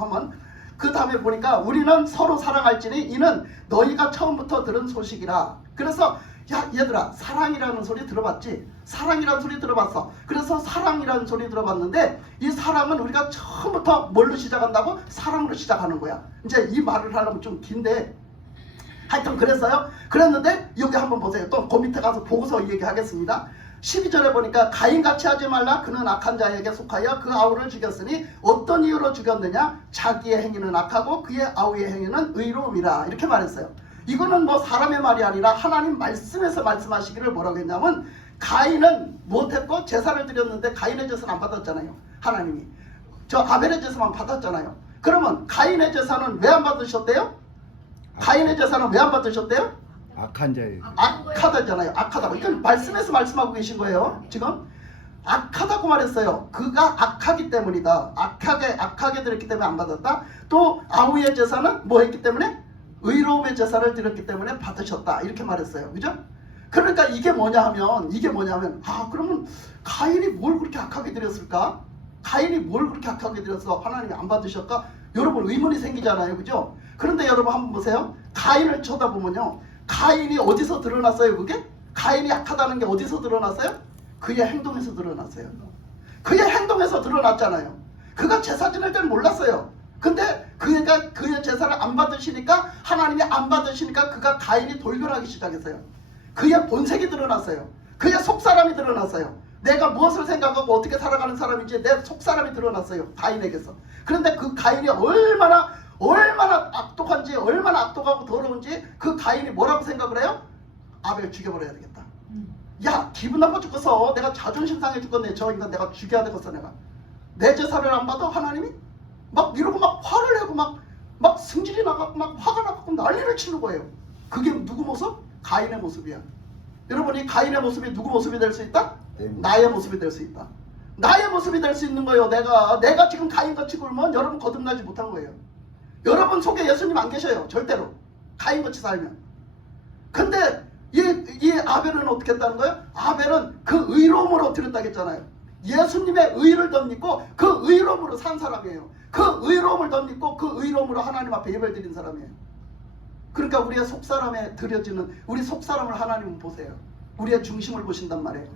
그 다음에 보니까 우리는 서로 사랑할지니 이는 너희가 처음부터 들은 소식이라. 그래서 야 얘들아, 사랑이라는 소리 들어봤지? 사랑이라는 소리 들어봤어. 그래서 사랑이라는 소리 들어봤는데 이 사랑은 우리가 처음부터 뭘로 시작한다고? 사랑으로 시작하는 거야. 이제 이 말을 하려면 좀 긴데 하여튼 그랬어요. 그랬는데 여기 한번 보세요. 또 그 밑에 가서 보고서 얘기하겠습니다. 12절에 보니까 가인같이 하지 말라. 그는 악한 자에게 속하여 그 아우를 죽였으니 어떤 이유로 죽였느냐? 자기의 행위는 악하고 그의 아우의 행위는 의로움이라. 이렇게 말했어요. 이거는 뭐 사람의 말이 아니라 하나님 말씀에서 말씀하시기를 뭐라고 했냐면 가인은 못했고 제사를 드렸는데 가인의 제사는 안 받았잖아요. 하나님이 저 아벨의 제사만 받았잖아요. 그러면 가인의 제사는 왜 안 받으셨대요? 가인의 제사는 왜 안 받으셨대요? 악한 자예요. 악하다잖아요. 악하다고. 이건 말씀에서 말씀하고 계신 거예요. 지금 악하다고 말했어요. 그가 악하기 때문이다. 악하게 드렸기 때문에 안 받았다. 또 아우의 제사는 뭐 했기 때문에? 의로움의 제사를 드렸기 때문에 받으셨다. 이렇게 말했어요. 그죠? 그러니까 이게 뭐냐면 그러면 가인이 뭘 그렇게 악하게 드렸을까? 가인이 뭘 그렇게 악하게 드려서 하나님이 안 받으셨까? 여러분 의문이 생기잖아요. 그죠? 그런데 여러분 한번 보세요. 가인을 쳐다보면요. 가인이 어디서 드러났어요? 그게? 가인이 악하다는 게 어디서 드러났어요? 그의 행동에서 드러났어요. 그의 행동에서 드러났잖아요. 그가 제사 지낼 때는 몰랐어요. 근데 그의 제사를 안 받으시니까 하나님이 안 받으시니까 그가 가인이 돌변하기 시작했어요. 그의 본색이 드러났어요. 그의 속사람이 드러났어요. 내가 무엇을 생각하고 어떻게 살아가는 사람인지 내 속사람이 드러났어요. 가인에게서. 그런데 그 가인이 얼마나 악독한지 얼마나 악독하고 더러운지 그 가인이 뭐라고 생각을 해요? 아벨 죽여버려야 되겠다. 야 기분 나빠 죽겠어. 내가 자존심 상해 죽겠네. 저 인간 내가 죽여야 되겠어. 내가 내 제사를 안 받아 하나님이? 막 이러고 막 화를 내고 막 승질이 나고 막 화가 나고 난리를 치는 거예요. 그게 누구 모습? 가인의 모습이야. 여러분 이 가인의 모습이 누구 모습이 될 수 있다? 나의 모습이 될 수 있다. 나의 모습이 될 수 있는 거예요. 내가 지금 가인같이 굴면 여러분 거듭나지 못한 거예요. 여러분 속에 예수님 안 계셔요. 절대로. 가인같이 살면. 근데 이 아벨은 어떻게 했다는 거예요? 아벨은 그 의로움으로 드렸다고 했잖아요. 예수님의 의를 덧입고 그 의로움으로 산 사람이에요. 그 의로움을 덧입고 그 의로움으로 하나님 앞에 예배를 드린 사람이에요. 그러니까 우리의 속사람에 드려지는 우리 속사람을 하나님은 보세요. 우리의 중심을 보신단 말이에요.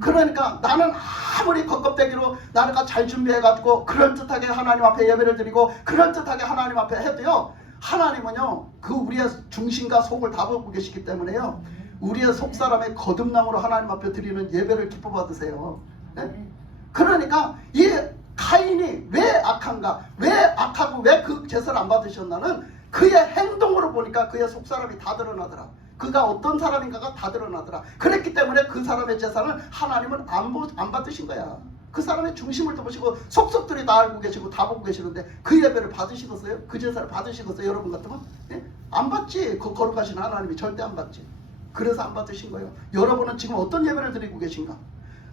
그러니까 나는 아무리 겉껍데기로 나가 잘 준비해가지고 그럴듯하게 하나님 앞에 예배를 드리고 그럴듯하게 하나님 앞에 해도요, 하나님은요 그 우리의 중심과 속을 다 보고 계시기 때문에요, 우리의 속사람의 거듭남으로 하나님 앞에 드리는 예배를 기뻐 받으세요. 네? 그러니까 이 가인이 왜 악한가, 왜 악하고 왜 그 제사를 안 받으셨나는 그의 행동으로 보니까 그의 속사람이 다 드러나더라. 그가 어떤 사람인가가 다 드러나더라. 그랬기 때문에 그 사람의 제사는 하나님은 안 받으신 거야. 그 사람의 중심을 더 보시고 속속들이 다 알고 계시고 다 보고 계시는데 그 예배를 받으시겠어요? 그 제사를 받으시겠어요? 여러분 같으면? 예? 안 받지. 그 거룩하신 하나님이 절대 안 받지. 그래서 안 받으신 거예요. 여러분은 지금 어떤 예배를 드리고 계신가?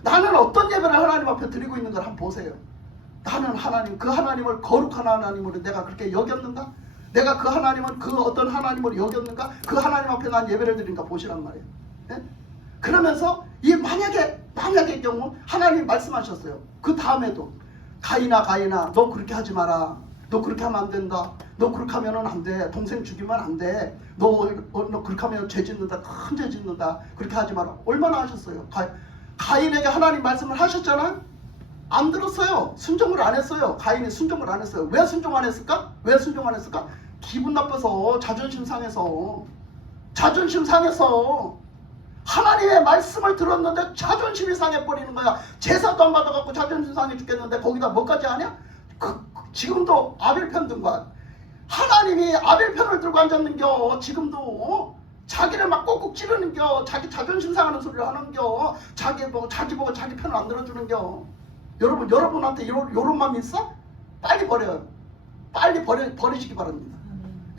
나는 어떤 예배를 하나님 앞에 드리고 있는 걸 한번 보세요. 나는 하나님, 그 하나님을 거룩한 하나님으로 내가 그렇게 여겼는가? 내가 그 하나님은 그 어떤 하나님으로 여겼는가? 그 하나님 앞에 난 예배를 드린가 보시란 말이에요. 예? 그러면서 이 만약의 경우 하나님 말씀하셨어요. 그 다음에도 가인아 너 그렇게 하지 마라. 너 그렇게 하면 안 된다. 너 그렇게 하면은 안 돼. 동생 죽이면 안 돼. 너 그렇게 하면 죄 짓는다. 큰 죄 짓는다. 그렇게 하지 마라. 얼마나 하셨어요? 가인에게 하나님 말씀을 하셨잖아. 안 들었어요. 순종을 안 했어요. 가인이 순종을 안 했어요. 왜 순종 안 했을까? 왜 순종 안 했을까? 기분 나빠서, 자존심 상해서. 하나님의 말씀을 들었는데 자존심이 상해버리는 거야. 제사도 안 받아갖고 자존심 상해 죽겠는데 거기다 뭐까지 하냐? 지금도 아벨 편 든 거야. 하나님이 아벨 편을 들고 앉았는겨. 지금도 자기를 막 꼭꼭 찌르는겨. 자기 자존심 상하는 소리를 하는겨. 자기 보고 자기 편을 안 들어주는겨. 여러분한테 요런 마음이 있어? 빨리 버려요. 빨리 버리시기 바랍니다.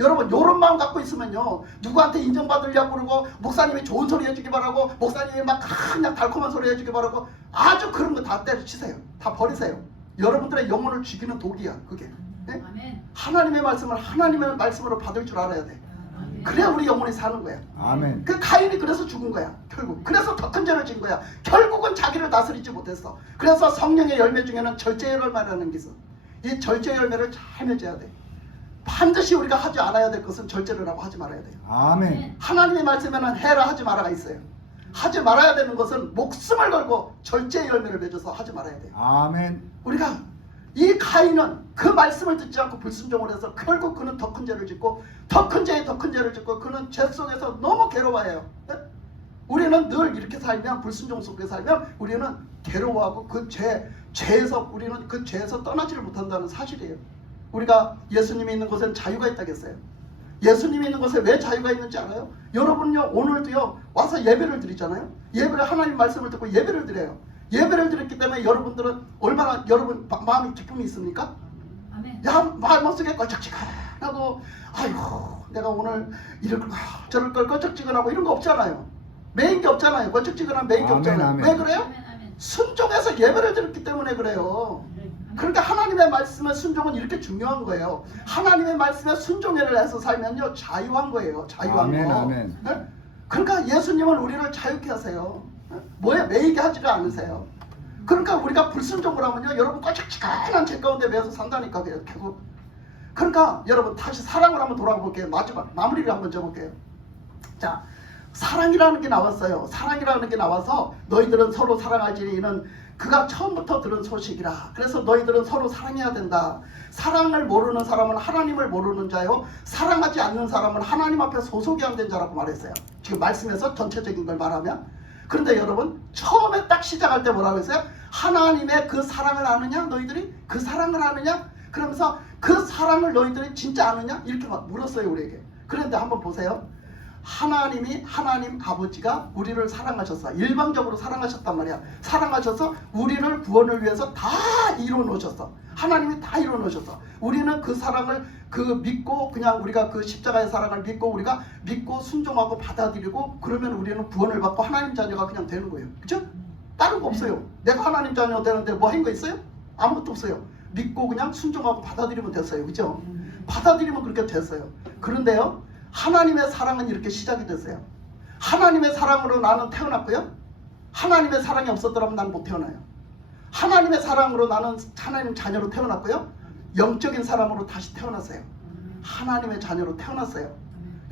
여러분 요런 마음 갖고 있으면요, 누구한테 인정받으려고 그러고 목사님이 좋은 소리 해주기 바라고 목사님이 막 그냥 달콤한 소리 해주기 바라고 아주 그런 거 다 때려치세요. 다 버리세요. 여러분들의 영혼을 죽이는 독이야 그게. 네? 아멘. 하나님의 말씀을 하나님의 말씀으로 받을 줄 알아야 돼. 그래야 우리 영혼이 사는 거야. 아멘. 그 가인이 그래서 죽은 거야 결국. 그래서 더 큰 죄를 진 거야. 결국은 자기를 다스리지 못했어. 그래서 성령의 열매 중에는 절제 열매라는 게 있어. 이 절제 열매를 잘 맺어야 돼. 반드시 우리가 하지 않아야 될 것은 절제를 하고 하지 말아야 돼요. 아멘. 하나님의 말씀에는 해라 하지 마라가 있어요. 하지 말아야 되는 것은 목숨을 걸고 절제 열매를 맺어서 하지 말아야 돼요. 아멘. 우리가 이 가인은 그 말씀을 듣지 않고 불순종을 해서 결국 그는 더 큰 죄를 짓고 더 큰 죄에 더 큰 죄를 짓고 그는 죄 속에서 너무 괴로워해요. 네? 우리는 늘 이렇게 살면, 불순종 속에 살면 우리는 괴로워하고 그 죄에서 우리는 그 죄에서 떠나지를 못한다는 사실이에요. 우리가 예수님이 있는 곳엔 자유가 있다겠어요. 예수님이 있는 곳에 왜 자유가 있는지 알아요? 여러분요, 오늘도요 와서 예배를 드리잖아요. 예배를, 하나님 말씀을 듣고 예배를 드려요. 예배를 드렸기 때문에 여러분들은 얼마나 여러분 마음이 기쁨이 있습니까? 아멘. 야, 마음속에 껄쩍지근하고, 아이고 내가 오늘 이럴 걸 저럴 걸 껄쩍지근하고 이런 거 없잖아요. 메인 게 없잖아요. 껄쩍지근한 메인 게 아멘, 없잖아요. 아멘. 왜 그래요? 아멘. 아멘. 순종해서 예배를 드렸기 때문에 그래요. 그러니까 하나님의 말씀의 순종은 이렇게 중요한 거예요. 하나님의 말씀에 순종을 해서 살면요 자유한 거예요. 자유한 아멘, 거. 아멘. 네? 그러니까 예수님은 우리를 자유케 하세요. 뭐에 매이게 하지를 않으세요. 그러니까 우리가 불순종을 하면요 여러분 껄쩍지근한 죄 가운데 매여서 산다니까 결국. 그러니까 여러분 다시 사랑을 한번 돌아가 볼게요. 마지막 마무리를 한번 줘볼게요. 자, 사랑이라는 게 나왔어요. 사랑이라는 게 나와서 너희들은 서로 사랑하지는 그가 처음부터 들은 소식이라. 그래서 너희들은 서로 사랑해야 된다. 사랑을 모르는 사람은 하나님을 모르는 자요, 사랑하지 않는 사람은 하나님 앞에 소속이 안 된 자라고 말했어요. 지금 말씀에서 전체적인 걸 말하면. 그런데 여러분 처음에 딱 시작할 때 뭐라고 했어요? 하나님의 그 사랑을 아느냐? 너희들이 그 사랑을 아느냐? 그러면서 그 사랑을 너희들이 진짜 아느냐? 이렇게 막 물었어요 우리에게. 그런데 한번 보세요. 하나님 아버지가 우리를 사랑하셨어. 일방적으로 사랑하셨단 말이야. 사랑하셔서 우리를 구원을 위해서 다 이루어 놓으셨어. 하나님이 다 이루어 놓으셨어. 우리는 그 사랑을 믿고, 그냥 우리가 그 십자가의 사랑을 믿고, 우리가 믿고 순종하고 받아들이고, 그러면 우리는 구원을 받고 하나님 자녀가 그냥 되는 거예요. 그죠? 다른 거 없어요. 내가 하나님 자녀 되는데 뭐 한 거 있어요? 아무것도 없어요. 믿고 그냥 순종하고 받아들이면 됐어요. 그죠? 받아들이면 그렇게 됐어요. 그런데요, 하나님의 사랑은 이렇게 시작이 됐어요. 하나님의 사랑으로 나는 태어났고요, 하나님의 사랑이 없었더라면 나는 못 태어나요. 하나님의 사랑으로 나는 하나님 자녀로 태어났고요, 영적인 사람으로 다시 태어났어요. 하나님의 자녀로 태어났어요.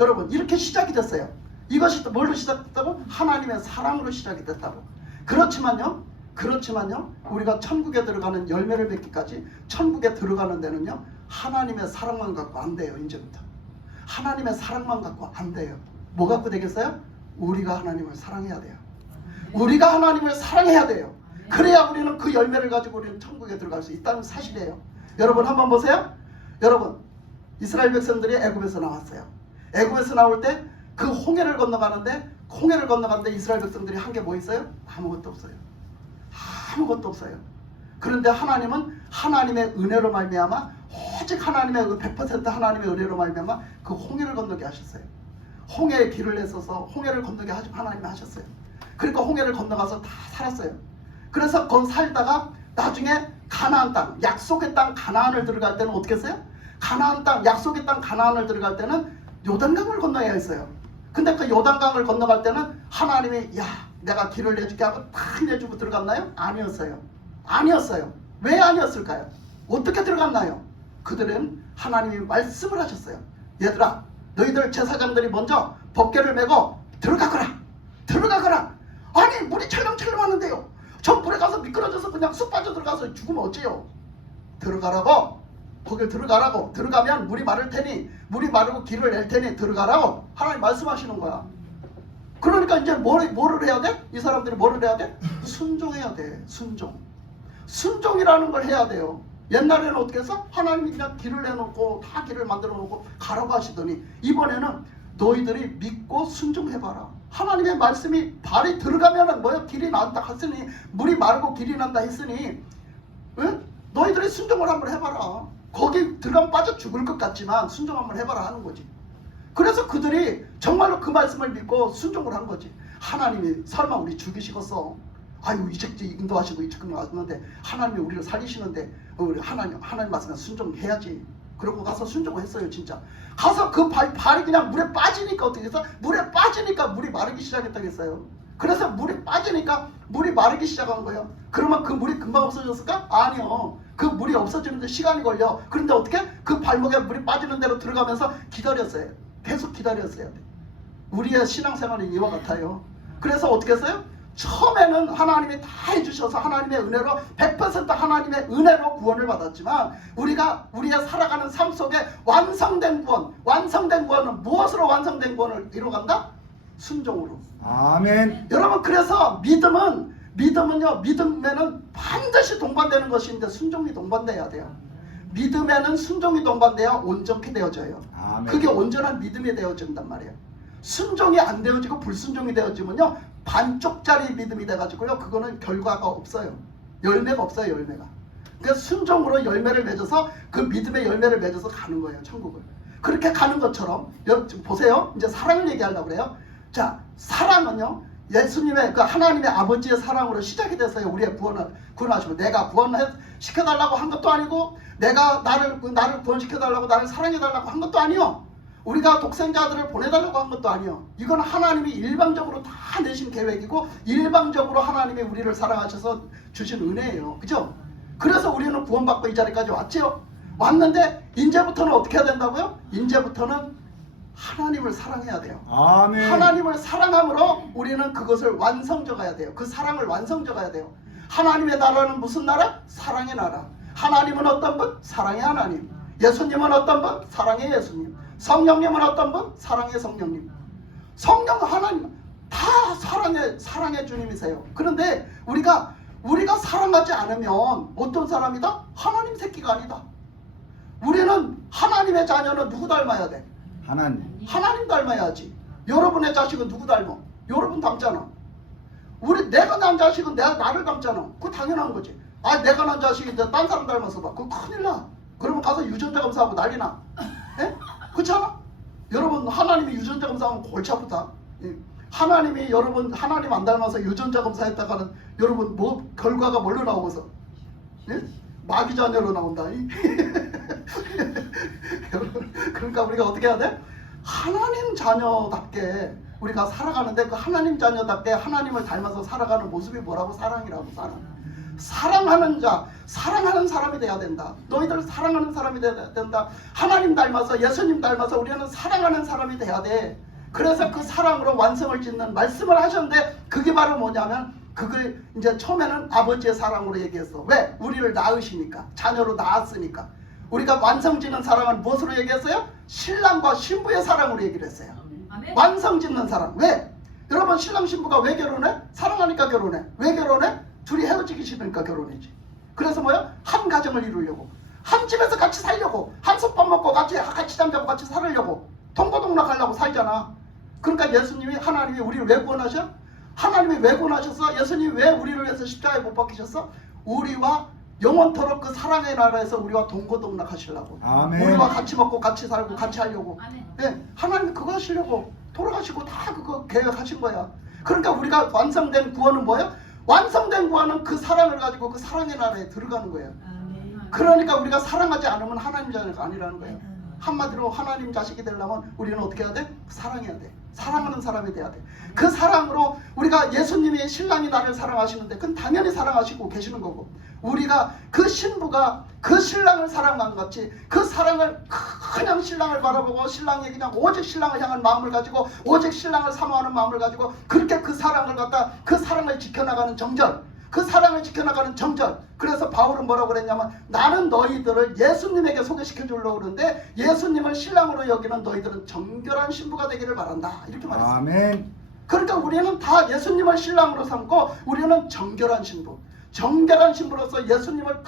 여러분 이렇게 시작이 됐어요. 이것이 뭘로 시작됐다고? 하나님의 사랑으로 시작이 됐다고. 그렇지만요 우리가 천국에 들어가는 열매를 맺기까지, 천국에 들어가는 데는요 하나님의 사랑만 갖고 안 돼요. 이제부터 하나님의 사랑만 갖고 안 돼요. 뭐 갖고 되겠어요? 우리가 하나님을 사랑해야 돼요. 우리가 하나님을 사랑해야 돼요. 그래야 우리는 그 열매를 가지고 우리는 천국에 들어갈 수 있다는 사실이에요. 여러분 한번 보세요. 여러분 이스라엘 백성들이 애굽에서 나왔어요. 애굽에서 나올 때 그 홍해를 건너가는데 이스라엘 백성들이 한 게 뭐 있어요? 아무것도 없어요. 아무것도 없어요. 그런데 하나님은 하나님의 은혜로 말미암아, 오직 하나님의 100% 하나님의 은혜로 말미암아 그 홍해를 건너게 하셨어요. 홍해에 길을 내서서 홍해를 건너게 하나님이 하셨어요. 그러니까 홍해를 건너가서 다 살았어요. 그래서 거기 살다가 나중에 가나안 땅, 약속의 땅 가나안을 들어갈 때는 어떻게 했어요? 가나안 땅, 약속의 땅 가나안을 들어갈 때는 요단강을 건너야 했어요. 근데 그 요단강을 건너갈 때는 하나님이 야 내가 길을 내줄게 하고 탁 내주고 들어갔나요? 아니었어요. 왜 아니었을까요? 어떻게 들어갔나요? 그들은 하나님이 말씀을 하셨어요. 얘들아 너희들 제사장들이 먼저 법궤를 메고 들어가거라. 아니 물이 철렁철렁하는데요, 저 물에 가서 미끄러져서 그냥 쑥 빠져 들어가서 죽으면 어째요? 들어가라고. 거길 들어가라고. 들어가면 물이 마를 테니, 물이 마르고 길을 낼 테니 들어가라고 하나님 말씀하시는 거야. 그러니까 이제 뭐를 해야 돼? 이 사람들이 뭐를 해야 돼? 순종해야 돼. 순종이라는 걸 해야 돼요. 옛날에는 어떻게 해서 하나님이 그냥 길을 내놓고 다 길을 만들어 놓고 가라고 하시더니 이번에는 너희들이 믿고 순종해봐라. 하나님의 말씀이 발이 들어가면은 뭐야? 길이 난다 했으니, 물이 마르고 길이 난다 했으니, 응? 너희들이 순종을 한번 해봐라. 거기 들어가면 빠져 죽을 것 같지만 순종 한번 해봐라 하는 거지. 그래서 그들이 정말로 그 말씀을 믿고 순종을 한 거지. 하나님이 설마 우리 죽이시겠어? 아유, 이적지 인도하시고 이적금 왔는데 하나님이 우리를 살리시는데 우리 하나님 말씀에 순종해야지. 그러고 가서 순종을 했어요. 진짜 가서 그 발이 그냥 물에 빠지니까 어떻게 해서 물에 빠지니까 물이 마르기 시작했다고 했어요. 그래서 물이 빠지니까 물이 마르기 시작한 거예요. 그러면 그 물이 금방 없어졌을까? 아니요. 그 물이 없어지는데 시간이 걸려. 그런데 어떻게? 그 발목에 물이 빠지는 대로 들어가면서 기다렸어요. 계속 기다렸어요. 우리의 신앙생활은 이와 같아요. 그래서 어떻게 했어요? 처음에는 하나님이 다 해주셔서 하나님의 은혜로 100% 하나님의 은혜로 구원을 받았지만 우리의 살아가는 삶 속에 완성된 구원은 무엇으로 완성된 구원을 이루어간다? 순종으로. 아멘. 여러분, 그래서 믿음에는 반드시 동반되는 것인데 순종이 동반돼야 돼요. 믿음에는 순종이 동반돼야 온전히 되어져요. 아멘. 그게 온전한 믿음이 되어진단 말이에요. 순종이 안 되어지고 불순종이 되어지면요, 반쪽짜리 믿음이 돼가지고요, 그거는 결과가 없어요. 열매가 없어요. 열매가. 그러니까 순종으로 열매를 맺어서 그 믿음의 열매를 맺어서 가는 거예요. 천국을. 그렇게 가는 것처럼 여러분 지금 보세요. 이제 사랑을 얘기하려고 그래요. 자, 사랑은요, 예수님의 그 하나님의 아버지의 사랑으로 시작이 됐어요. 우리의 구원하시고, 내가 구원시켜달라고 한 것도 아니고, 내가 나를 구원시켜달라고 나를 사랑해달라고 한 것도 아니요. 우리가 독생자들을 보내달라고 한 것도 아니요. 이건 하나님이 일방적으로 다 내신 계획이고, 일방적으로 하나님이 우리를 사랑하셔서 주신 은혜예요. 그죠? 그래서 우리는 구원받고 이 자리까지 왔지요. 왔는데 이제부터는 어떻게 해야 된다고요? 이제부터는 하나님을 사랑해야 돼요. 아멘. 하나님을 사랑함으로 우리는 그것을 완성져 가야 돼요. 그 사랑을 완성져 가야 돼요. 하나님의 나라는 무슨 나라? 사랑의 나라. 하나님은 어떤 분? 사랑의 하나님. 예수님은 어떤 분? 사랑의 예수님. 성령님은 어떤 분? 사랑의 성령님. 성령 하나님 다 사랑의 주님이세요. 그런데 우리가 사랑하지 않으면 어떤 사람이다? 하나님 새끼가 아니다. 우리는 하나님의 자녀는 누구 닮아야 돼? 하나님 닮아야지. 여러분의 자식은 누구 닮아? 여러분 닮잖아. 내가 낳은 자식은 나를 닮잖아. 그거 당연한 거지. 내가 낳은 자식인데 딴 사람 닮아서 봐. 그거 큰일 나. 그러면 가서 유전자 검사하고 난리 나. 예? 그렇잖아? 여러분, 하나님이 유전자 검사하면 골치 아프다. 예. 하나님 안 닮아서 유전자 검사했다가는 여러분 결과가 뭘로 나오고서? 예? 마귀 자녀로 나온다. 그러니까 우리가 어떻게 해야 돼? 하나님 자녀답게 우리가 살아가는데, 그 하나님 자녀답게 하나님을 닮아서 살아가는 모습이 뭐라고? 사랑이라고. 사랑하는 자, 사랑하는 사람이 돼야 된다. 너희들 사랑하는 사람이 돼야 된다. 하나님 닮아서, 예수님 닮아서 우리는 사랑하는 사람이 돼야 돼. 그래서 그 사랑으로 완성을 짓는 말씀을 하셨는데, 그게 바로 뭐냐면, 그게 이제 처음에는 아버지의 사랑으로 얘기했어. 왜? 우리를 낳으시니까, 자녀로 낳았으니까. 우리가 완성짓는 사랑은 무엇으로 얘기했어요? 신랑과 신부의 사랑으로 얘기를 했어요. 아멘. 완성짓는 사랑. 왜? 여러분, 신랑 신부가 왜 결혼해? 사랑하니까 결혼해. 왜 결혼해? 둘이 헤어지기 싫으니까 결혼이지. 그래서 뭐야? 한 가정을 이루려고, 한 집에서 같이 살려고, 한 솥밥 먹고 같이 잠자고 같이 살으려고, 동고동락하려고 살잖아. 그러니까 하나님이 우리를 왜 구원하셔? 하나님이 왜 구원하셨어? 예수님이 왜 우리를 위해서 십자가에 못 박히셨어? 우리와 영원토록 그 사랑의 나라에서 우리와 동고동락하시려고. 아멘. 우리와 같이 먹고 같이 살고 같이 하려고. 아멘. 네, 하나님이 그거 하시려고 돌아가시고 다 그거 계획하신 거야. 그러니까 우리가 완성된 구원은 뭐예요? 완성된 구원은 그 사랑을 가지고 그 사랑의 나라에 들어가는 거예요. 그러니까 우리가 사랑하지 않으면 하나님 자녀가 아니라는 거예요. 한마디로 하나님 자식이 되려면 우리는 어떻게 해야 돼? 사랑해야 돼. 사랑하는 사람이 돼야 돼. 그 사랑으로 우리가, 예수님이 신랑이 나를 사랑하시는데 그건 당연히 사랑하시고 계시는 거고, 우리가 그 신부가 그 신랑을 사랑한 것 같이 그 사랑을, 그냥 신랑을 바라보고 신랑이 그냥 오직 신랑을 향한 마음을 가지고 오직 신랑을 사모하는 마음을 가지고 그렇게 그 사랑을 갖다, 그 사랑을 지켜나가는 정절, 그 사랑을 지켜나가는 정절. 그래서 바울은 뭐라고 그랬냐면, 나는 너희들을 예수님에게 소개시켜 주려고 그러는데 예수님을 신랑으로 여기는 너희들은 정결한 신부가 되기를 바란다. 이렇게 말했어요. 아멘. 그러니까 우리는 다 예수님을 신랑으로 삼고 우리는 정결한 신부, 정결한 신부로서 예수님을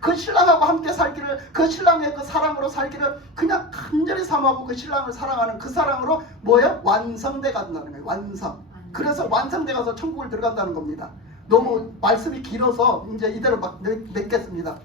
그 신랑하고 함께 살기를, 그 신랑의 그 사랑으로 살기를 그냥 간절히 사모하고 그 신랑을 사랑하는 그 사랑으로 뭐예요? 완성돼 간다는 거예요. 완성. 그래서 완성돼 가서 천국을 들어간다는 겁니다. 너무 말씀이 길어서 이제 이대로 막 맺겠습니다.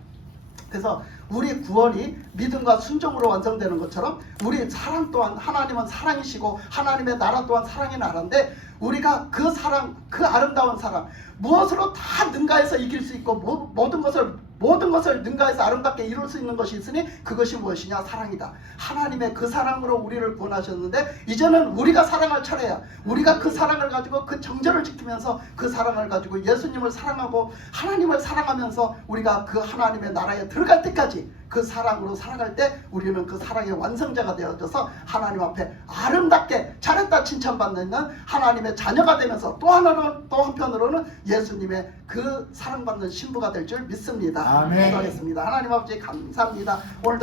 그래서 우리 구원이 믿음과 순종으로 완성되는 것처럼 우리 사랑 또한, 하나님은 사랑이시고 하나님의 나라 또한 사랑의 나라인데, 우리가 그 사랑, 그 아름다운 사랑, 무엇으로 다 능가해서 이길 수 있고 모든 것을 능가해서 아름답게 이룰 수 있는 것이 있으니 그것이 무엇이냐? 사랑이다. 하나님의 그 사랑으로 우리를 구원하셨는데, 이제는 우리가 사랑할 차례야. 우리가 그 사랑을 가지고 그 정절을 지키면서 그 사랑을 가지고 예수님을 사랑하고 하나님을 사랑하면서 우리가 그 하나님의 나라에 들어갈 때까지 그 사랑으로 살아갈 때 우리는 그 사랑의 완성자가 되어져서 하나님 앞에 아름답게 잘했다 칭찬받는 하나님의 자녀가 되면서 또 한편으로는 예수님의 그 사랑받는 신부가 될 줄 믿습니다. 아멘. 기도하겠습니다. 하나님 아버지 감사합니다. 오늘